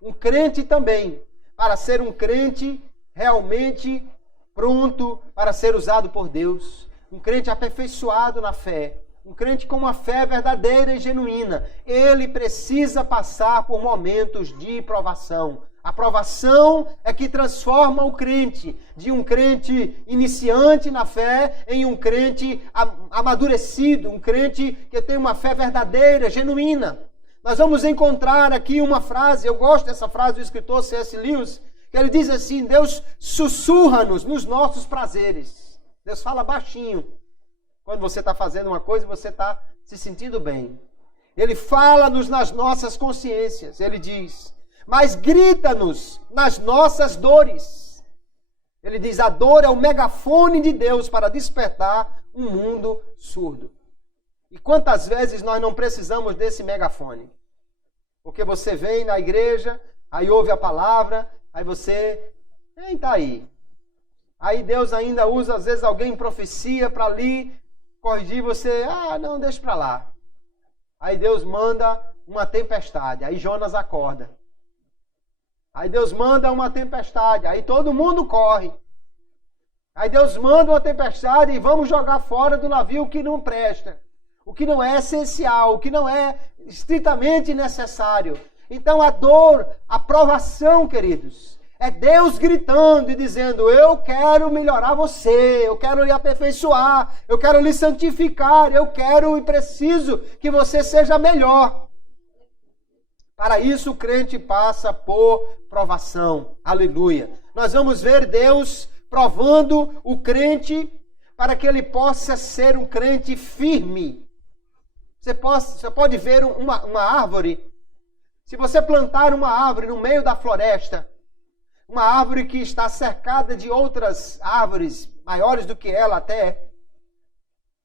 Um crente também, para ser um crente realmente pronto para ser usado por Deus, um crente aperfeiçoado na fé, um crente com uma fé verdadeira e genuína, ele precisa passar por momentos de provação. A provação é que transforma o crente de um crente iniciante na fé em um crente amadurecido, um crente que tem uma fé verdadeira, genuína. Nós vamos encontrar aqui uma frase, eu gosto dessa frase do escritor C.S. Lewis, que ele diz assim: Deus sussurra-nos nos nossos prazeres. Deus fala baixinho. Quando você está fazendo uma coisa, você está se sentindo bem. Ele fala-nos nas nossas consciências. Ele diz: mas grita-nos nas nossas dores. Ele diz: a dor é o megafone de Deus para despertar um mundo surdo. E quantas vezes nós não precisamos desse megafone? Porque você vem na igreja, aí ouve a palavra, aí você, está aí. Aí Deus ainda usa, às vezes, alguém em profecia para ali corrigir você. Não, deixa para lá. Aí Deus manda uma tempestade, aí Jonas acorda. Aí Deus manda uma tempestade, aí todo mundo corre. Aí Deus manda uma tempestade e vamos jogar fora do navio que não presta. o que não é essencial, o que não é estritamente necessário. Então a dor, a provação, queridos, é Deus gritando e dizendo: eu quero melhorar você, eu quero lhe aperfeiçoar, eu quero lhe santificar, eu quero e preciso que você seja melhor. Para isso o crente passa por provação. Aleluia. Nós vamos ver Deus provando o crente para que ele possa ser um crente firme. Você pode ver uma árvore. Se você plantar uma árvore no meio da floresta, uma árvore que está cercada de outras árvores maiores do que ela até,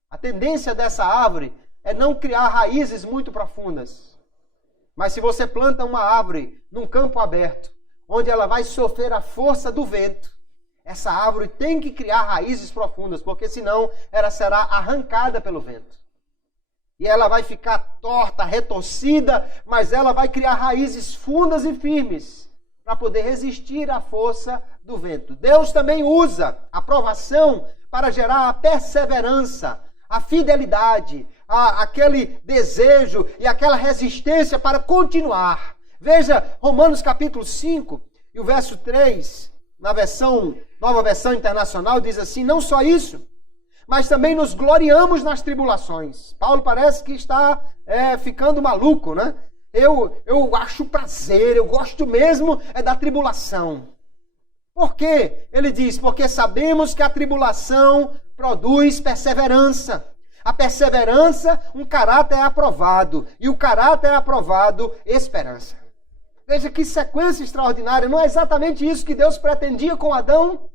a tendência dessa árvore é não criar raízes muito profundas. Mas se você planta uma árvore num campo aberto, onde ela vai sofrer a força do vento, essa árvore tem que criar raízes profundas, porque senão ela será arrancada pelo vento. E ela vai ficar torta, retorcida, mas ela vai criar raízes fundas e firmes para poder resistir à força do vento. Deus também usa a provação para gerar a perseverança, a fidelidade, aquele desejo e aquela resistência para continuar. Veja Romanos capítulo 5 e o verso 3, na nova versão internacional, diz assim: não só isso, mas também nos gloriamos nas tribulações. Paulo parece que está ficando maluco, né? Eu acho prazer, eu gosto mesmo da tribulação. Por quê? Ele diz: porque sabemos que a tribulação produz perseverança. A perseverança, um caráter aprovado. E o caráter aprovado, esperança. Veja que sequência extraordinária. Não é exatamente isso que Deus pretendia com Adão?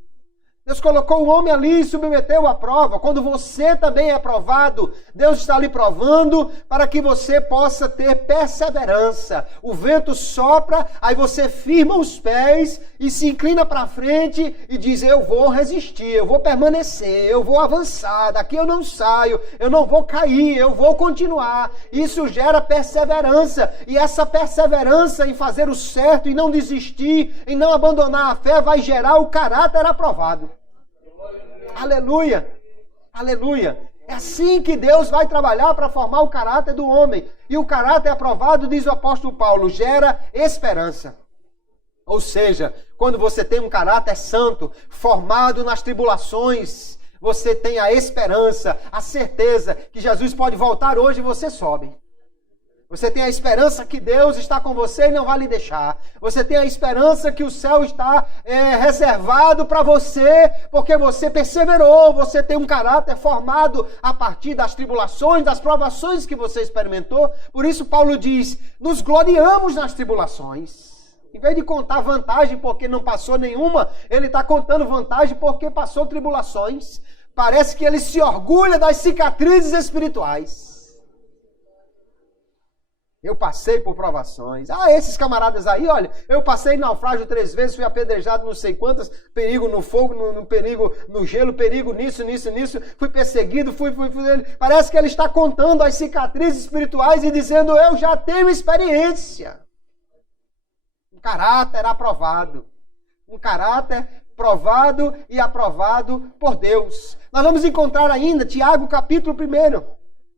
Deus colocou o homem ali e submeteu à prova. Quando você também é provado, Deus está lhe provando para que você possa ter perseverança. O vento sopra, aí você firma os pés e se inclina para frente e diz: eu vou resistir, eu vou permanecer, eu vou avançar, daqui eu não saio, eu não vou cair, eu vou continuar. Isso gera perseverança, e essa perseverança em fazer o certo, em não desistir, em não abandonar a fé, vai gerar o caráter aprovado. Aleluia, aleluia. É assim que Deus vai trabalhar para formar o caráter do homem. E o caráter aprovado, diz o apóstolo Paulo, gera esperança. Ou seja, quando você tem um caráter santo, formado nas tribulações, você tem a esperança, a certeza que Jesus pode voltar hoje e você sobe. Você tem a esperança que Deus está com você e não vai lhe deixar. Você tem a esperança que o céu está reservado para você, porque você perseverou. Você tem um caráter formado a partir das tribulações, das provações que você experimentou. Por isso Paulo diz: nos gloriamos nas tribulações. Em vez de contar vantagem porque não passou nenhuma, ele está contando vantagem porque passou tribulações. Parece que ele se orgulha das cicatrizes espirituais. Eu passei por provações. Esses camaradas aí, olha, eu passei naufrágio 3 vezes, fui apedrejado não sei quantas, perigo no fogo, no perigo no gelo, perigo nisso, fui perseguido, fui. Parece que ele está contando as cicatrizes espirituais e dizendo: eu já tenho experiência. Um caráter aprovado. Um caráter provado e aprovado por Deus. Nós vamos encontrar ainda Tiago capítulo 1,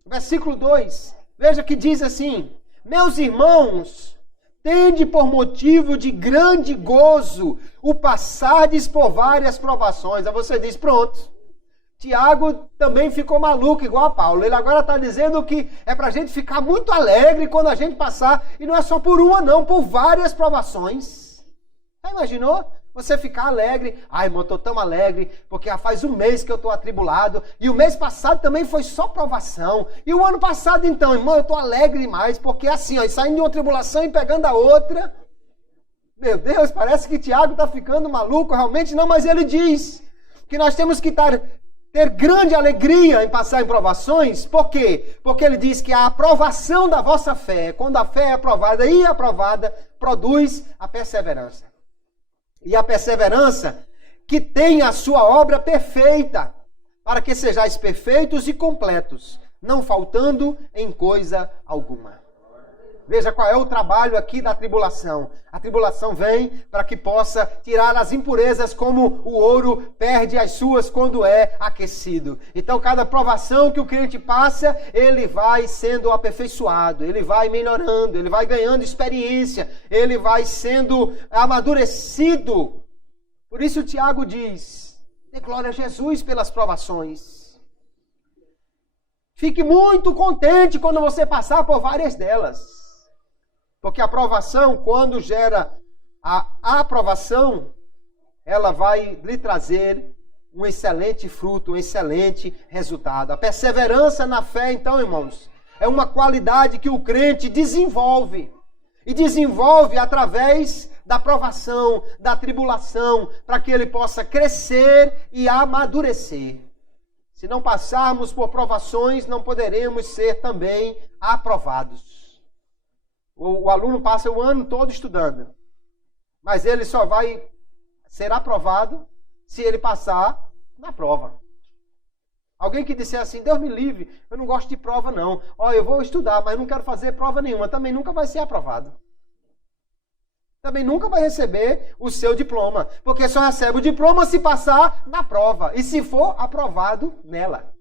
versículo 2. Veja que diz assim: meus irmãos, tende por motivo de grande gozo o passardes por várias provações. Aí você diz: pronto, Tiago também ficou maluco igual a Paulo. Ele agora está dizendo que é para a gente ficar muito alegre quando a gente passar, e não é só por uma não, por várias provações. Já imaginou? Você ficar alegre: irmão, eu estou tão alegre, porque já faz 1 mês que eu estou atribulado, e o mês passado também foi só provação, e o ano passado então, irmão, eu estou alegre demais, porque assim, saindo de uma tribulação e pegando a outra. Meu Deus, parece que Tiago está ficando maluco, realmente não, mas ele diz que nós temos que ter grande alegria em passar em provações. Por quê? Porque ele diz que a aprovação da vossa fé, quando a fé é aprovada e aprovada, produz a perseverança. E a perseverança que tem a sua obra perfeita, para que sejais perfeitos e completos, não faltando em coisa alguma. Veja qual é o trabalho aqui da tribulação. A tribulação vem para que possa tirar as impurezas, como o ouro perde as suas quando é aquecido. Então, cada provação que o crente passa, ele vai sendo aperfeiçoado, ele vai melhorando, ele vai ganhando experiência, ele vai sendo amadurecido. Por isso Tiago diz: dê glória a Jesus pelas provações. Fique muito contente quando você passar por várias delas. Porque a provação, quando gera a aprovação, ela vai lhe trazer um excelente fruto, um excelente resultado. A perseverança na fé, então, irmãos, é uma qualidade que o crente desenvolve. E desenvolve através da provação, da tribulação, para que ele possa crescer e amadurecer. Se não passarmos por provações, não poderemos ser também aprovados. O aluno passa o ano todo estudando, mas ele só vai ser aprovado se ele passar na prova. Alguém que disser assim: Deus me livre, eu não gosto de prova não. Eu vou estudar, mas não quero fazer prova nenhuma. Também nunca vai ser aprovado. Também nunca vai receber o seu diploma, porque só recebe o diploma se passar na prova e se for aprovado nela.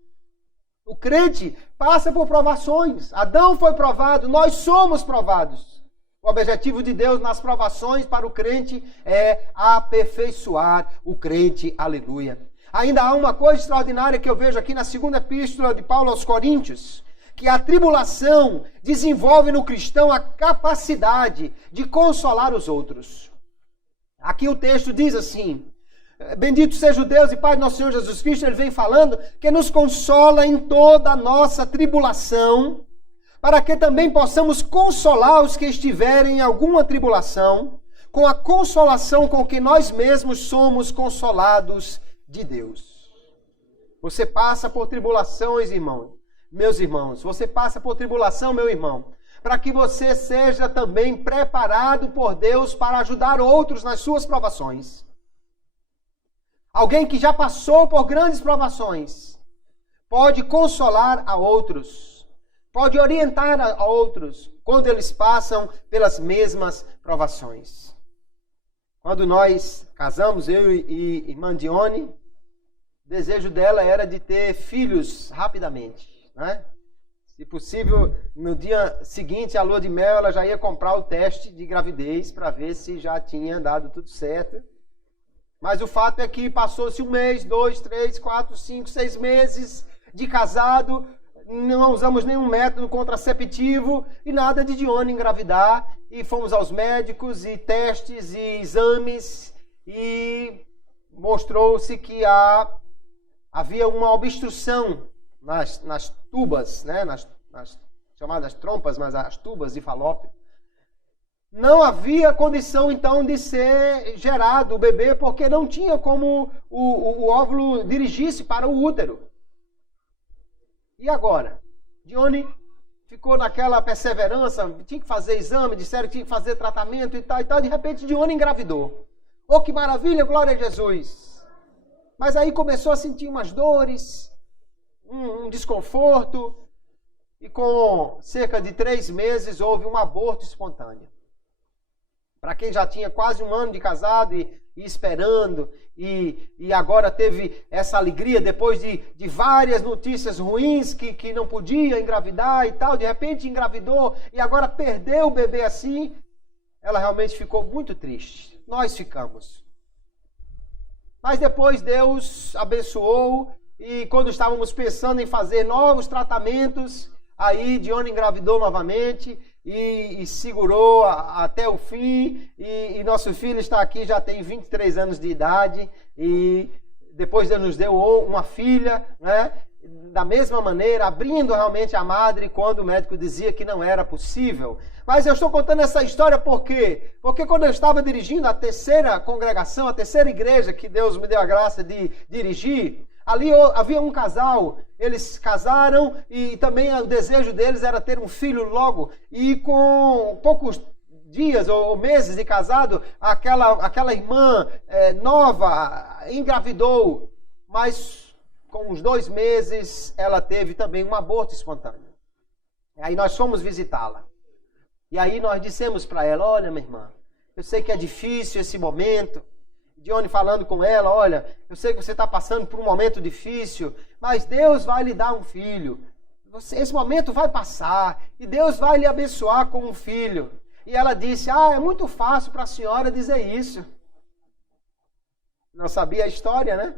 O crente passa por provações. Adão foi provado, nós somos provados. O objetivo de Deus nas provações para o crente é aperfeiçoar o crente. Aleluia. Ainda há uma coisa extraordinária que eu vejo aqui na segunda epístola de Paulo aos Coríntios, que a tribulação desenvolve no cristão a capacidade de consolar os outros. Aqui o texto diz assim: bendito seja o Deus e Pai de nosso Senhor Jesus Cristo. Ele vem falando que nos consola em toda a nossa tribulação, para que também possamos consolar os que estiverem em alguma tribulação, com a consolação com que nós mesmos somos consolados de Deus. Você passa por tribulações, irmão, meus irmãos. Você passa por tribulação, meu irmão, para que você seja também preparado por Deus para ajudar outros nas suas provações. Alguém que já passou por grandes provações pode consolar a outros, pode orientar a outros quando eles passam pelas mesmas provações. Quando nós casamos, eu e irmã Dione, o desejo dela era de ter filhos rapidamente, né? Se possível, no dia seguinte à lua de mel, ela já ia comprar o teste de gravidez para ver se já tinha dado tudo certo. Mas o fato é que passou-se 1 mês, 2, 3, 4, 5, 6 meses de casado, não usamos nenhum método contraceptivo e nada de Dione engravidar. E fomos aos médicos e testes e exames e mostrou-se que havia uma obstrução nas tubas, né? nas chamadas trompas, mas as tubas de Falópio. Não havia condição, então, de ser gerado o bebê, porque não tinha como o óvulo dirigir-se para o útero. E agora? Dione ficou naquela perseverança, tinha que fazer exame, disseram que tinha que fazer tratamento e tal. De repente, Dione engravidou. Oh, que maravilha, glória a Jesus! Mas aí começou a sentir umas dores, um desconforto, e com cerca de 3 meses houve um aborto espontâneo. Para quem já tinha quase 1 ano de casado e esperando, e agora teve essa alegria depois de várias notícias ruins que não podia engravidar e tal, de repente engravidou e agora perdeu o bebê assim, ela realmente ficou muito triste. Nós ficamos. Mas depois Deus abençoou e quando estávamos pensando em fazer novos tratamentos, aí Dione engravidou novamente e segurou até o fim, e nosso filho está aqui, já tem 23 anos de idade, e depois Deus nos deu uma filha, né? Da mesma maneira, abrindo realmente a madre quando o médico dizia que não era possível. Mas eu estou contando essa história por quê? Porque quando eu estava dirigindo a 3ª congregação, a 3ª igreja que Deus me deu a graça de dirigir, ali havia um casal, eles casaram e também o desejo deles era ter um filho logo. E com poucos dias ou meses de casado, aquela irmã nova engravidou, mas com uns 2 meses ela teve também um aborto espontâneo. Aí nós fomos visitá-la. E aí nós dissemos para ela, olha, minha irmã, eu sei que é difícil esse momento. Dione falando com ela, olha, eu sei que você está passando por um momento difícil, mas Deus vai lhe dar um filho. Esse momento vai passar e Deus vai lhe abençoar com um filho. E ela disse, é muito fácil para a senhora dizer isso. Não sabia a história, né?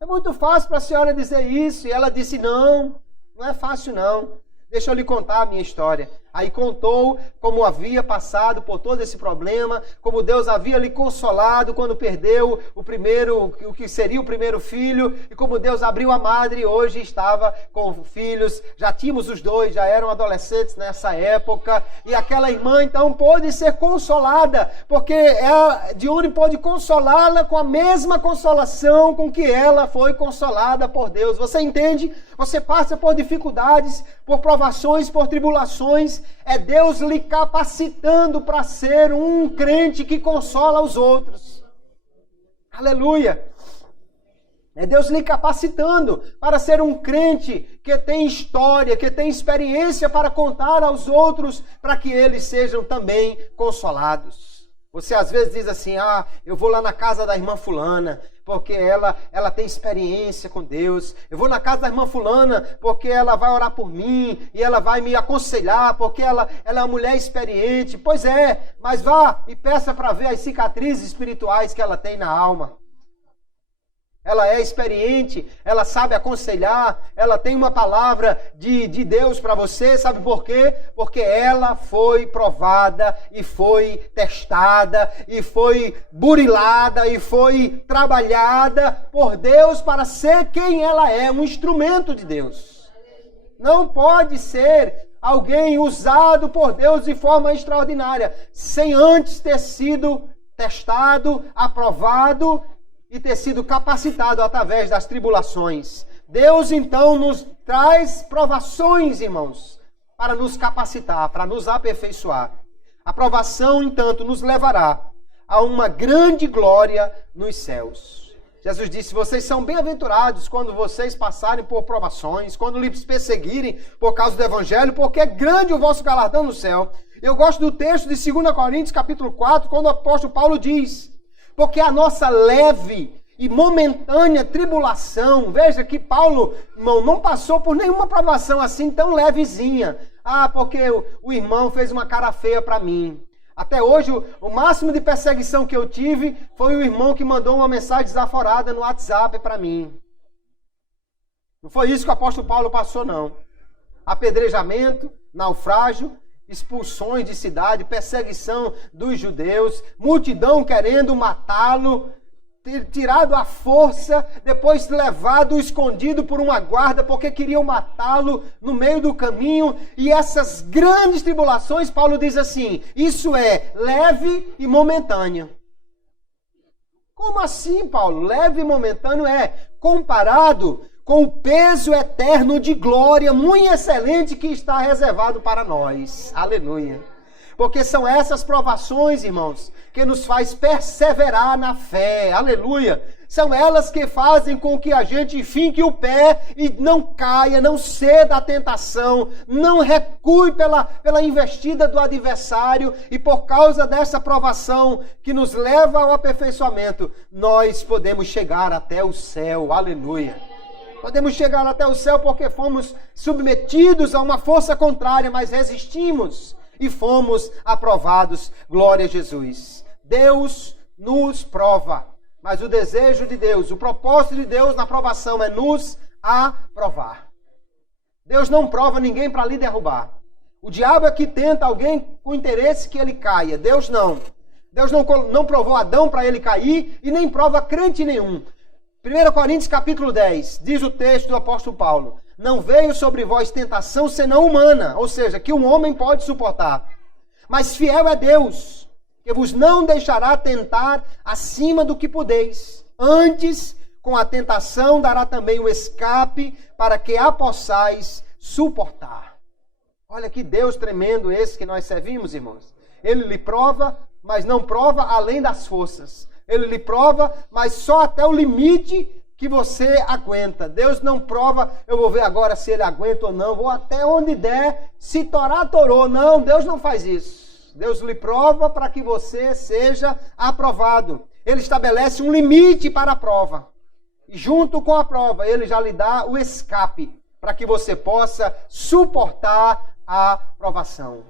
É muito fácil para a senhora dizer isso. E ela disse, não é fácil não. Deixa eu lhe contar a minha história. Aí contou como havia passado por todo esse problema, como Deus havia lhe consolado quando perdeu o que seria o primeiro filho, e como Deus abriu a madre e hoje estava com filhos. Já tínhamos os dois, já eram adolescentes nessa época, e aquela irmã então pôde ser consolada, porque Dione pôde consolá-la com a mesma consolação com que ela foi consolada por Deus. Você entende? Você passa por dificuldades, por provações, por tribulações, é Deus lhe capacitando para ser um crente que consola os outros. Aleluia! É Deus lhe capacitando para ser um crente que tem história, que tem experiência para contar aos outros, para que eles sejam também consolados. Você às vezes diz assim, eu vou lá na casa da irmã fulana, porque ela tem experiência com Deus. Eu vou na casa da irmã fulana, porque ela vai orar por mim, e ela vai me aconselhar, porque ela é uma mulher experiente. Pois é, mas vá e peça para ver as cicatrizes espirituais que ela tem na alma. Ela é experiente, ela sabe aconselhar, ela tem uma palavra de Deus para você, sabe por quê? Porque ela foi provada e foi testada e foi burilada e foi trabalhada por Deus para ser quem ela é, um instrumento de Deus. Não pode ser alguém usado por Deus de forma extraordinária, sem antes ter sido testado, aprovado e ter sido capacitado através das tribulações. Deus então nos traz provações, irmãos, para nos capacitar, para nos aperfeiçoar. A provação, entanto, nos levará a uma grande glória nos céus. Jesus disse, vocês são bem-aventurados quando vocês passarem por provações, quando lhes perseguirem por causa do Evangelho, porque é grande o vosso galardão no céu. Eu gosto do texto de 2 Coríntios, capítulo 4, quando o apóstolo Paulo diz, porque a nossa leve e momentânea tribulação, veja que Paulo não passou por nenhuma provação assim tão levezinha. Porque o irmão fez uma cara feia para mim. Até hoje, o máximo de perseguição que eu tive foi o irmão que mandou uma mensagem desaforada no WhatsApp para mim. Não foi isso que o apóstolo Paulo passou, não. Apedrejamento, naufrágio, expulsões de cidade, perseguição dos judeus, multidão querendo matá-lo, tirado à força, depois levado escondido por uma guarda porque queriam matá-lo no meio do caminho. E essas grandes tribulações, Paulo diz assim, isso é leve e momentâneo. Como assim, Paulo? Leve e momentâneo comparado com o peso eterno de glória muito excelente que está reservado para nós. Aleluia. Porque são essas provações, irmãos, que nos faz perseverar na fé. Aleluia. São elas que fazem com que a gente finque o pé e não caia, não ceda à tentação, não recue pela investida do adversário. E por causa dessa provação que nos leva ao aperfeiçoamento, nós podemos chegar até o céu. Aleluia. Podemos chegar até o céu porque fomos submetidos a uma força contrária, mas resistimos e fomos aprovados. Glória a Jesus. Deus nos prova, mas o desejo de Deus, o propósito de Deus na provação é nos aprovar. Deus não prova ninguém para lhe derrubar. O diabo é que tenta alguém com interesse que ele caia. Deus não. Deus não provou Adão para ele cair e nem prova crente nenhum. 1 Coríntios capítulo 10, diz o texto do apóstolo Paulo, não veio sobre vós tentação senão humana, ou seja, que um homem pode suportar. Mas fiel é Deus, que vos não deixará tentar acima do que podeis. Antes, com a tentação, dará também o escape para que a possais suportar. Olha que Deus tremendo esse que nós servimos, irmãos. Ele lhe prova, mas não prova além das forças. Ele lhe prova, mas só até o limite que você aguenta. Deus não prova, eu vou ver agora se ele aguenta ou não, vou até onde der, se torar, torou. Não, Deus não faz isso. irmãos. Deus lhe prova para que você seja aprovado. Ele estabelece um limite para a prova. E junto com a prova, ele já lhe dá o escape para que você possa suportar a provação.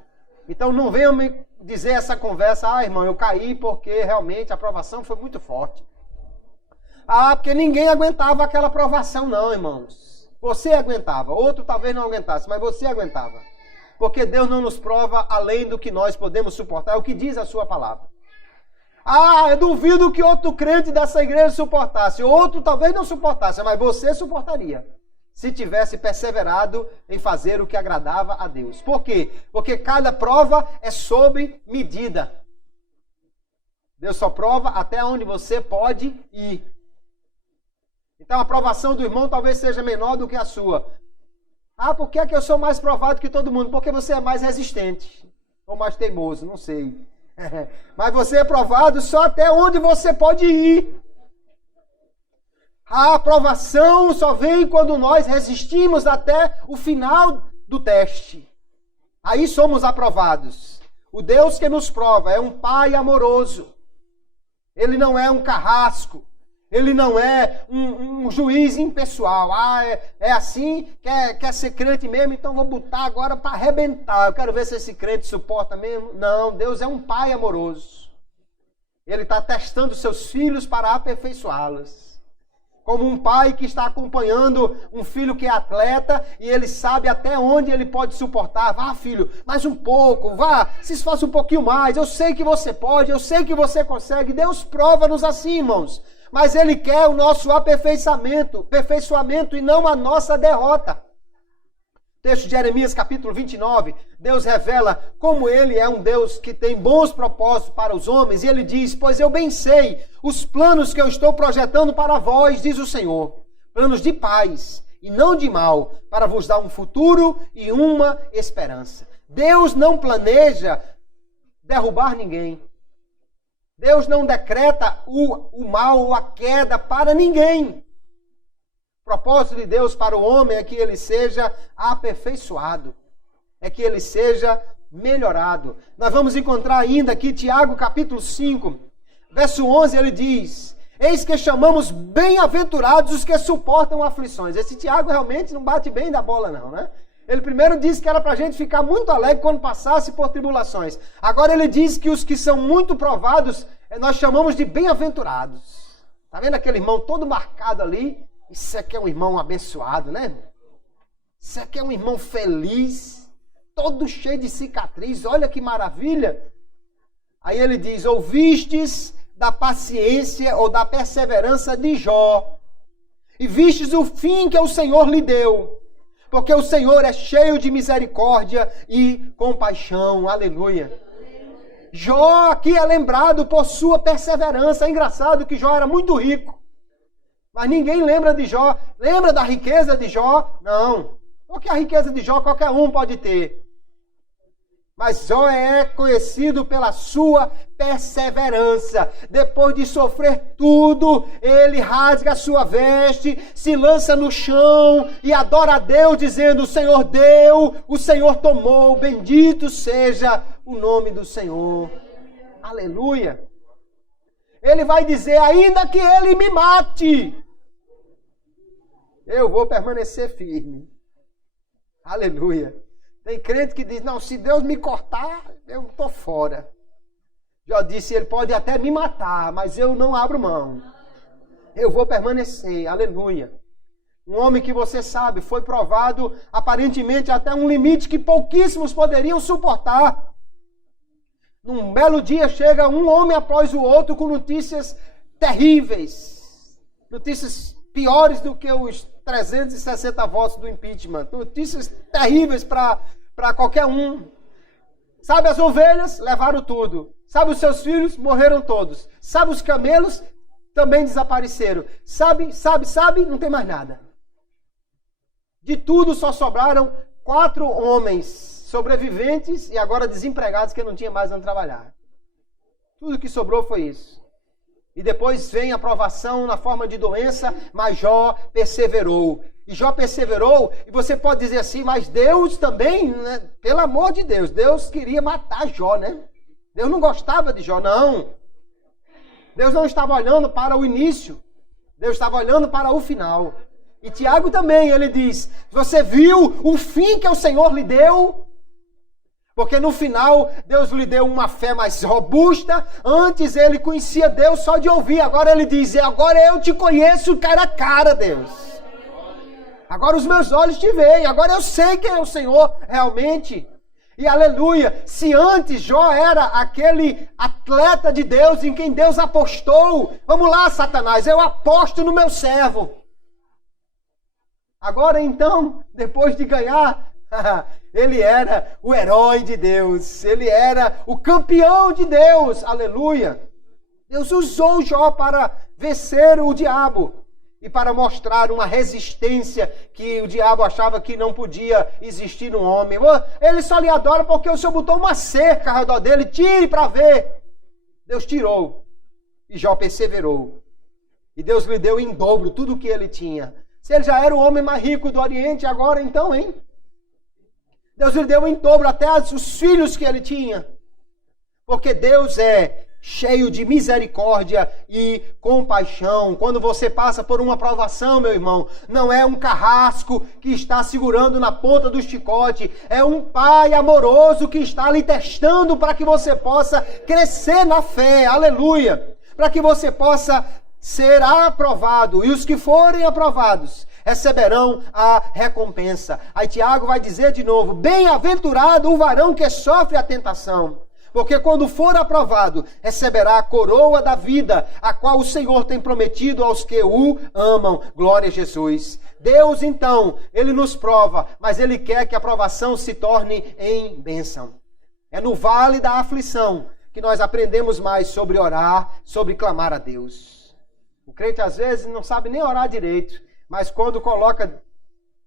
Então não venha me dizer essa conversa, irmão, eu caí porque realmente a provação foi muito forte. Porque ninguém aguentava aquela provação, não, irmãos. Você aguentava, outro talvez não aguentasse, mas você aguentava. Porque Deus não nos prova além do que nós podemos suportar, é o que diz a sua palavra. Eu duvido que outro crente dessa igreja suportasse, outro talvez não suportasse, mas você suportaria. Se tivesse perseverado em fazer o que agradava a Deus. Por quê? Porque cada prova é sob medida. Deus só prova até onde você pode ir. Então a provação do irmão talvez seja menor do que a sua. Por que é que eu sou mais provado que todo mundo? Porque você é mais resistente. Ou mais teimoso, não sei. Mas você é provado só até onde você pode ir. A aprovação só vem quando nós resistimos até o final do teste. Aí somos aprovados. O Deus que nos prova é um Pai amoroso. Ele não é um carrasco. Ele não é um juiz impessoal. É assim, quer ser crente mesmo, então vou botar agora para arrebentar. Eu quero ver se esse crente suporta mesmo. Não, Deus é um Pai amoroso. Ele está testando seus filhos para aperfeiçoá-los. Como um pai que está acompanhando um filho que é atleta e ele sabe até onde ele pode suportar. Vá, filho, mais um pouco, vá, se esforce um pouquinho mais. Eu sei que você pode, eu sei que você consegue. Deus prova-nos assim, irmãos. Mas Ele quer o nosso aperfeiçoamento e não a nossa derrota. Texto de Jeremias, capítulo 29, Deus revela como Ele é um Deus que tem bons propósitos para os homens. E Ele diz, pois eu bem sei os planos que eu estou projetando para vós, diz o Senhor. Planos de paz e não de mal, para vos dar um futuro e uma esperança. Deus não planeja derrubar ninguém. Deus não decreta o mal ou a queda para ninguém. O propósito de Deus para o homem é que ele seja aperfeiçoado, é que ele seja melhorado. Nós vamos encontrar ainda aqui Tiago capítulo 5, verso 11, ele diz, eis que chamamos bem-aventurados os que suportam aflições. Esse Tiago realmente não bate bem da bola não, né? Ele primeiro disse que era para a gente ficar muito alegre quando passasse por tribulações. Agora ele diz que os que são muito provados, nós chamamos de bem-aventurados. Está vendo aquele irmão todo marcado ali? Isso aqui é um irmão abençoado, né? Isso aqui é um irmão feliz, todo cheio de cicatriz. Olha que maravilha. Aí ele diz, ouvistes da paciência ou da perseverança de Jó, e vistes o fim que o Senhor lhe deu. Porque o Senhor é cheio de misericórdia e compaixão. Aleluia. Jó aqui é lembrado por sua perseverança. É engraçado que Jó era muito rico. Mas ninguém lembra de Jó. Lembra da riqueza de Jó? Não. Porque a riqueza de Jó qualquer um pode ter. Mas Jó é conhecido pela sua perseverança. Depois de sofrer tudo, ele rasga a sua veste, se lança no chão e adora a Deus, dizendo, o Senhor deu, o Senhor tomou, bendito seja o nome do Senhor. Aleluia. Ele vai dizer, ainda que ele me mate, eu vou permanecer firme. Aleluia. Tem crente que diz, não, se Deus me cortar, eu estou fora. Jó disse, ele pode até me matar, mas eu não abro mão. Eu vou permanecer, aleluia. Um homem que você sabe, foi provado aparentemente até um limite que pouquíssimos poderiam suportar. Num belo dia chega um homem após o outro com notícias terríveis. Notícias piores do que os 360 votos do impeachment. Notícias terríveis para qualquer um. Sabe as ovelhas? Levaram tudo. Sabe os seus filhos? Morreram todos. Sabe os camelos? Também desapareceram. Sabe? Não tem mais nada. De tudo só sobraram 4 homens sobreviventes e agora desempregados que não tinham mais onde trabalhar. Tudo que sobrou foi isso. E depois vem a provação na forma de doença, mas Jó perseverou. E Jó perseverou, e você pode dizer assim, mas Deus também, né? Pelo amor de Deus, Deus queria matar Jó, né? Deus não gostava de Jó, não. Deus não estava olhando para o início. Deus estava olhando para o final. E Tiago também, ele diz, você viu o fim que o Senhor lhe deu? Porque no final, Deus lhe deu uma fé mais robusta. Antes ele conhecia Deus só de ouvir. Agora ele diz, agora eu te conheço cara a cara, Deus. Agora os meus olhos te veem. Agora eu sei quem é o Senhor realmente. E aleluia, se antes Jó era aquele atleta de Deus em quem Deus apostou. Vamos lá, Satanás, eu aposto no meu servo. Agora então, depois de ganhar, ele era o herói de Deus. Ele era o campeão de Deus. Aleluia. Deus usou Jó para vencer o diabo. E para mostrar uma resistência que o diabo achava que não podia existir no homem. Ele só lhe adora porque o Senhor botou uma cerca ao redor dele. Tire para ver. Deus tirou. E Jó perseverou. E Deus lhe deu em dobro tudo o que ele tinha. Se ele já era o homem mais rico do Oriente, agora então, hein? Deus lhe deu em dobro até os filhos que ele tinha. Porque Deus é cheio de misericórdia e compaixão. Quando você passa por uma provação, meu irmão, não é um carrasco que está segurando na ponta do chicote. É um pai amoroso que está lhe testando para que você possa crescer na fé. Aleluia! Para que você possa ser aprovado. E os que forem aprovados receberão a recompensa. Aí Tiago vai dizer de novo, bem-aventurado o varão que sofre a tentação. Porque quando for aprovado, receberá a coroa da vida, a qual o Senhor tem prometido aos que o amam. Glória a Jesus. Deus, então, Ele nos prova, mas Ele quer que a aprovação se torne em bênção. É no vale da aflição que nós aprendemos mais sobre orar, sobre clamar a Deus. O crente, às vezes, não sabe nem orar direito, mas quando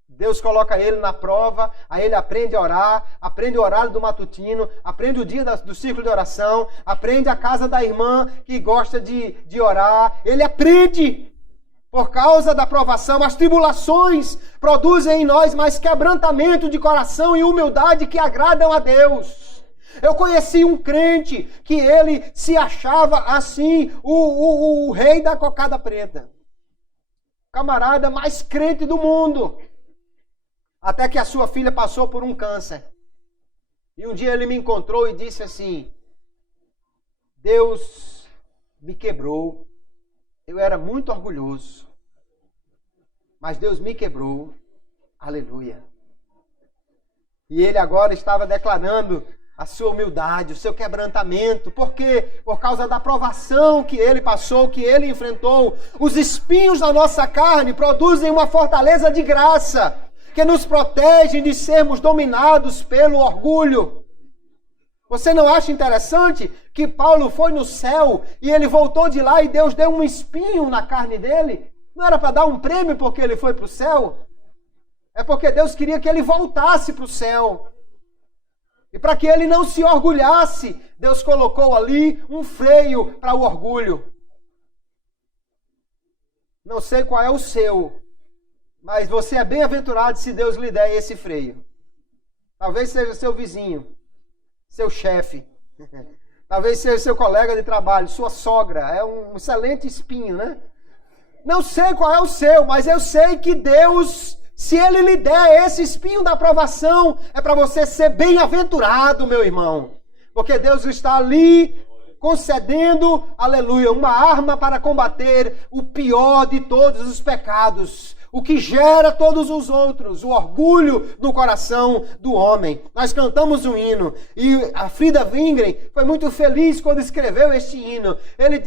Deus coloca ele na prova, aí ele aprende a orar, aprende o horário do matutino, aprende o dia do círculo de oração, aprende a casa da irmã que gosta de orar. Ele aprende. Por causa da provação, as tribulações produzem em nós mais quebrantamento de coração e humildade que agradam a Deus. Eu conheci um crente que ele se achava assim, o rei da cocada preta. Camarada mais crente do mundo. Até que a sua filha passou por um câncer. E um dia ele me encontrou e disse assim, Deus me quebrou. Eu era muito orgulhoso. Mas Deus me quebrou. Aleluia. E ele agora estava declarando a sua humildade, o seu quebrantamento. Por quê? Por causa da provação que ele passou, que ele enfrentou. Os espinhos da nossa carne produzem uma fortaleza de graça, que nos protegem de sermos dominados pelo orgulho. Você não acha interessante que Paulo foi no céu e ele voltou de lá e Deus deu um espinho na carne dele? Não era para dar um prêmio porque ele foi para o céu? É porque Deus queria que ele voltasse para o céu. E para que ele não se orgulhasse, Deus colocou ali um freio para o orgulho. Não sei qual é o seu, mas você é bem-aventurado se Deus lhe der esse freio. Talvez seja seu vizinho, seu chefe, talvez seja seu colega de trabalho, sua sogra. É um excelente espinho, né? Não sei qual é o seu, mas eu sei que Deus, se Ele lhe der esse espinho da aprovação, é para você ser bem-aventurado, meu irmão. Porque Deus está ali concedendo, aleluia, uma arma para combater o pior de todos os pecados, o que gera todos os outros, o orgulho no coração do homem. Nós cantamos um hino e a Frida Wingren foi muito feliz quando escreveu este hino.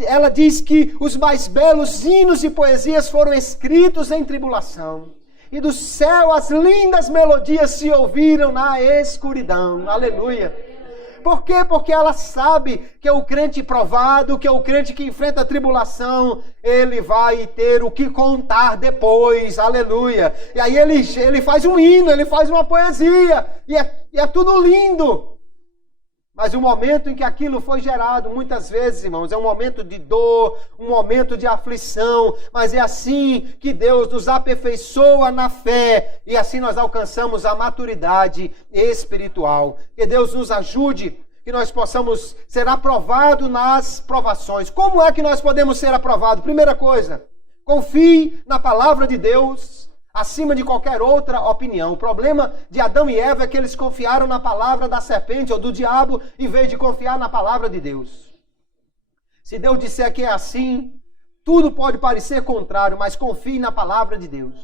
Ela diz que os mais belos hinos e poesias foram escritos em tribulação. E do céu as lindas melodias se ouviram na escuridão. Aleluia. Por quê? Porque ela sabe que é o crente provado, que é o crente que enfrenta a tribulação, ele vai ter o que contar depois, aleluia. E aí ele faz um hino, ele faz uma poesia, e é tudo lindo. Mas o momento em que aquilo foi gerado, muitas vezes, irmãos, é um momento de dor, um momento de aflição, mas é assim que Deus nos aperfeiçoa na fé, e assim nós alcançamos a maturidade espiritual. Que Deus nos ajude que nós possamos ser aprovados nas provações. Como é que nós podemos ser aprovados? Primeira coisa, confie na palavra de Deus acima de qualquer outra opinião. O problema de Adão e Eva é que eles confiaram na palavra da serpente ou do diabo em vez de confiar na palavra de Deus. Se Deus disser que é assim, tudo pode parecer contrário, mas confie na palavra de Deus,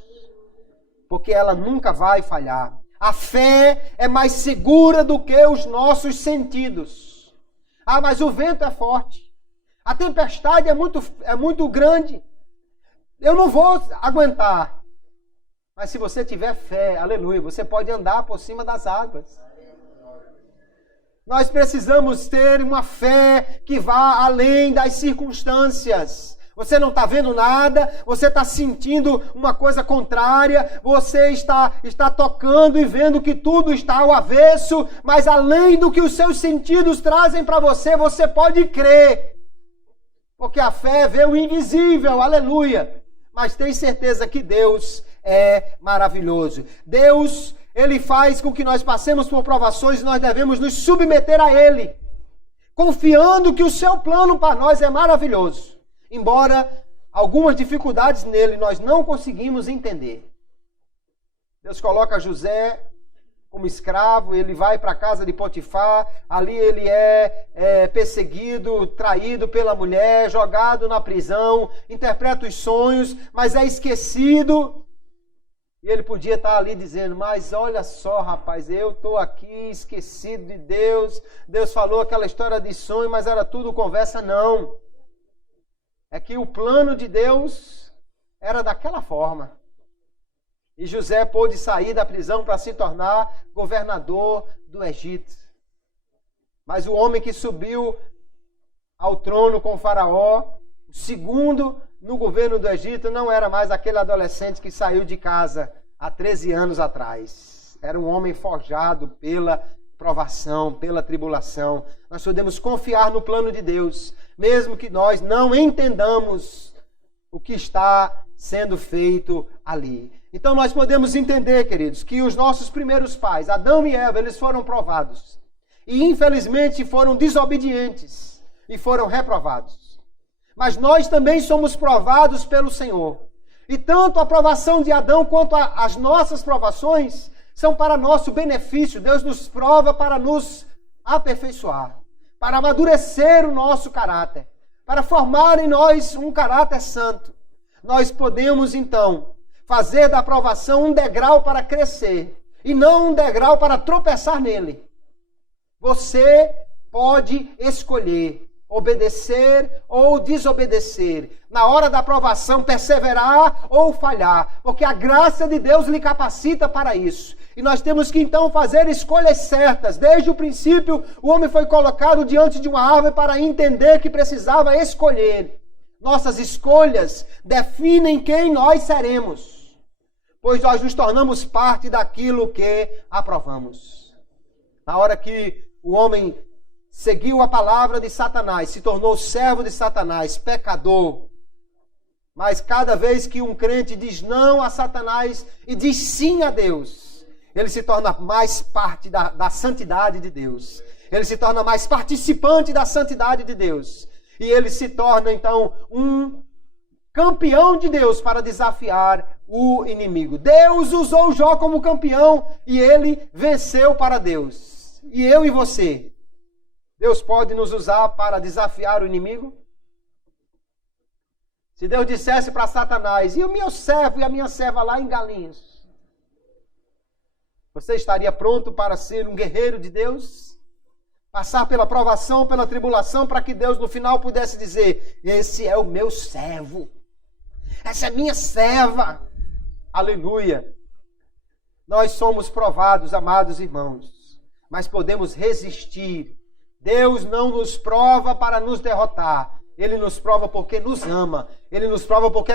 porque ela nunca vai falhar. A fé é mais segura do que os nossos sentidos. Ah, mas o vento é forte. A tempestade é muito grande. Eu não vou aguentar. Mas se você tiver fé, aleluia, você pode andar por cima das águas. Nós precisamos ter uma fé que vá além das circunstâncias. Você não está vendo nada, você está sentindo uma coisa contrária, você está tocando e vendo que tudo está ao avesso, mas além do que os seus sentidos trazem para você, você pode crer. Porque a fé vê o invisível, aleluia. Mas tem certeza que Deus é maravilhoso. Deus, Ele faz com que nós passemos por provações e nós devemos nos submeter a Ele, confiando que o seu plano para nós é maravilhoso. Embora algumas dificuldades nele nós não conseguimos entender. Deus coloca José como escravo, ele vai para a casa de Potifar, ali ele é perseguido, traído pela mulher, jogado na prisão, interpreta os sonhos, mas é esquecido. E ele podia estar ali dizendo, mas olha só, rapaz, eu estou aqui esquecido de Deus. Deus falou aquela história de sonho, mas era tudo conversa. Não. É que o plano de Deus era daquela forma. E José pôde sair da prisão para se tornar governador do Egito. Mas o homem que subiu ao trono com Faraó, o segundo no governo do Egito, não era mais aquele adolescente que saiu de casa há 13 anos atrás. Era um homem forjado pela provação, pela tribulação. Nós podemos confiar no plano de Deus, mesmo que nós não entendamos o que está sendo feito ali. Então nós podemos entender, queridos, que os nossos primeiros pais, Adão e Eva, eles foram provados. E infelizmente foram desobedientes e foram reprovados. Mas nós também somos provados pelo Senhor. E tanto a provação de Adão quanto as nossas provações são para nosso benefício. Deus nos prova para nos aperfeiçoar, para amadurecer o nosso caráter, para formar em nós um caráter santo. Nós podemos, então, fazer da provação um degrau para crescer e não um degrau para tropeçar nele. Você pode escolher obedecer ou desobedecer. Na hora da provação, perseverar ou falhar, porque a graça de Deus lhe capacita para isso. E nós temos que então fazer escolhas certas. Desde o princípio, o homem foi colocado diante de uma árvore para entender que precisava escolher. Nossas escolhas definem quem nós seremos, pois nós nos tornamos parte daquilo que aprovamos. Na hora que o homem seguiu a palavra de Satanás, se tornou servo de Satanás, pecador. Mas cada vez que um crente diz não a Satanás e diz sim a Deus, ele se torna mais parte da santidade de Deus. Ele se torna mais participante da santidade de Deus. E ele se torna, então, um campeão de Deus para desafiar o inimigo. Deus usou Jó como campeão e ele venceu para Deus. E eu e você? Deus pode nos usar para desafiar o inimigo? Se Deus dissesse para Satanás, e o meu servo e a minha serva lá em Galinhos? Você estaria pronto para ser um guerreiro de Deus? Passar pela provação, pela tribulação, para que Deus no final pudesse dizer, esse é o meu servo. Essa é minha serva. Aleluia. Nós somos provados, amados irmãos, mas podemos resistir. Deus não nos prova para nos derrotar. Ele nos prova porque nos ama. Ele nos prova porque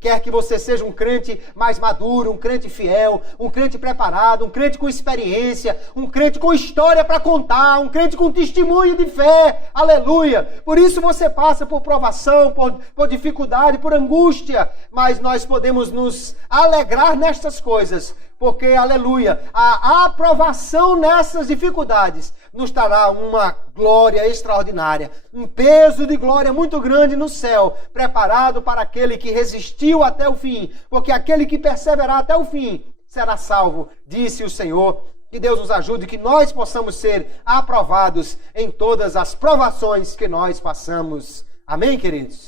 quer que você seja um crente mais maduro, um crente fiel, um crente preparado, um crente com experiência, um crente com história para contar, um crente com testemunho de fé. Aleluia! Por isso você passa por provação, por dificuldade, por angústia. Mas nós podemos nos alegrar nestas coisas. Porque, aleluia, a aprovação nessas dificuldades nos trará uma glória extraordinária, um peso de glória muito grande no céu, preparado para aquele que resistiu até o fim, porque aquele que perseverar até o fim será salvo, disse o Senhor. Que Deus nos ajude, que nós possamos ser aprovados em todas as provações que nós passamos. Amém, queridos?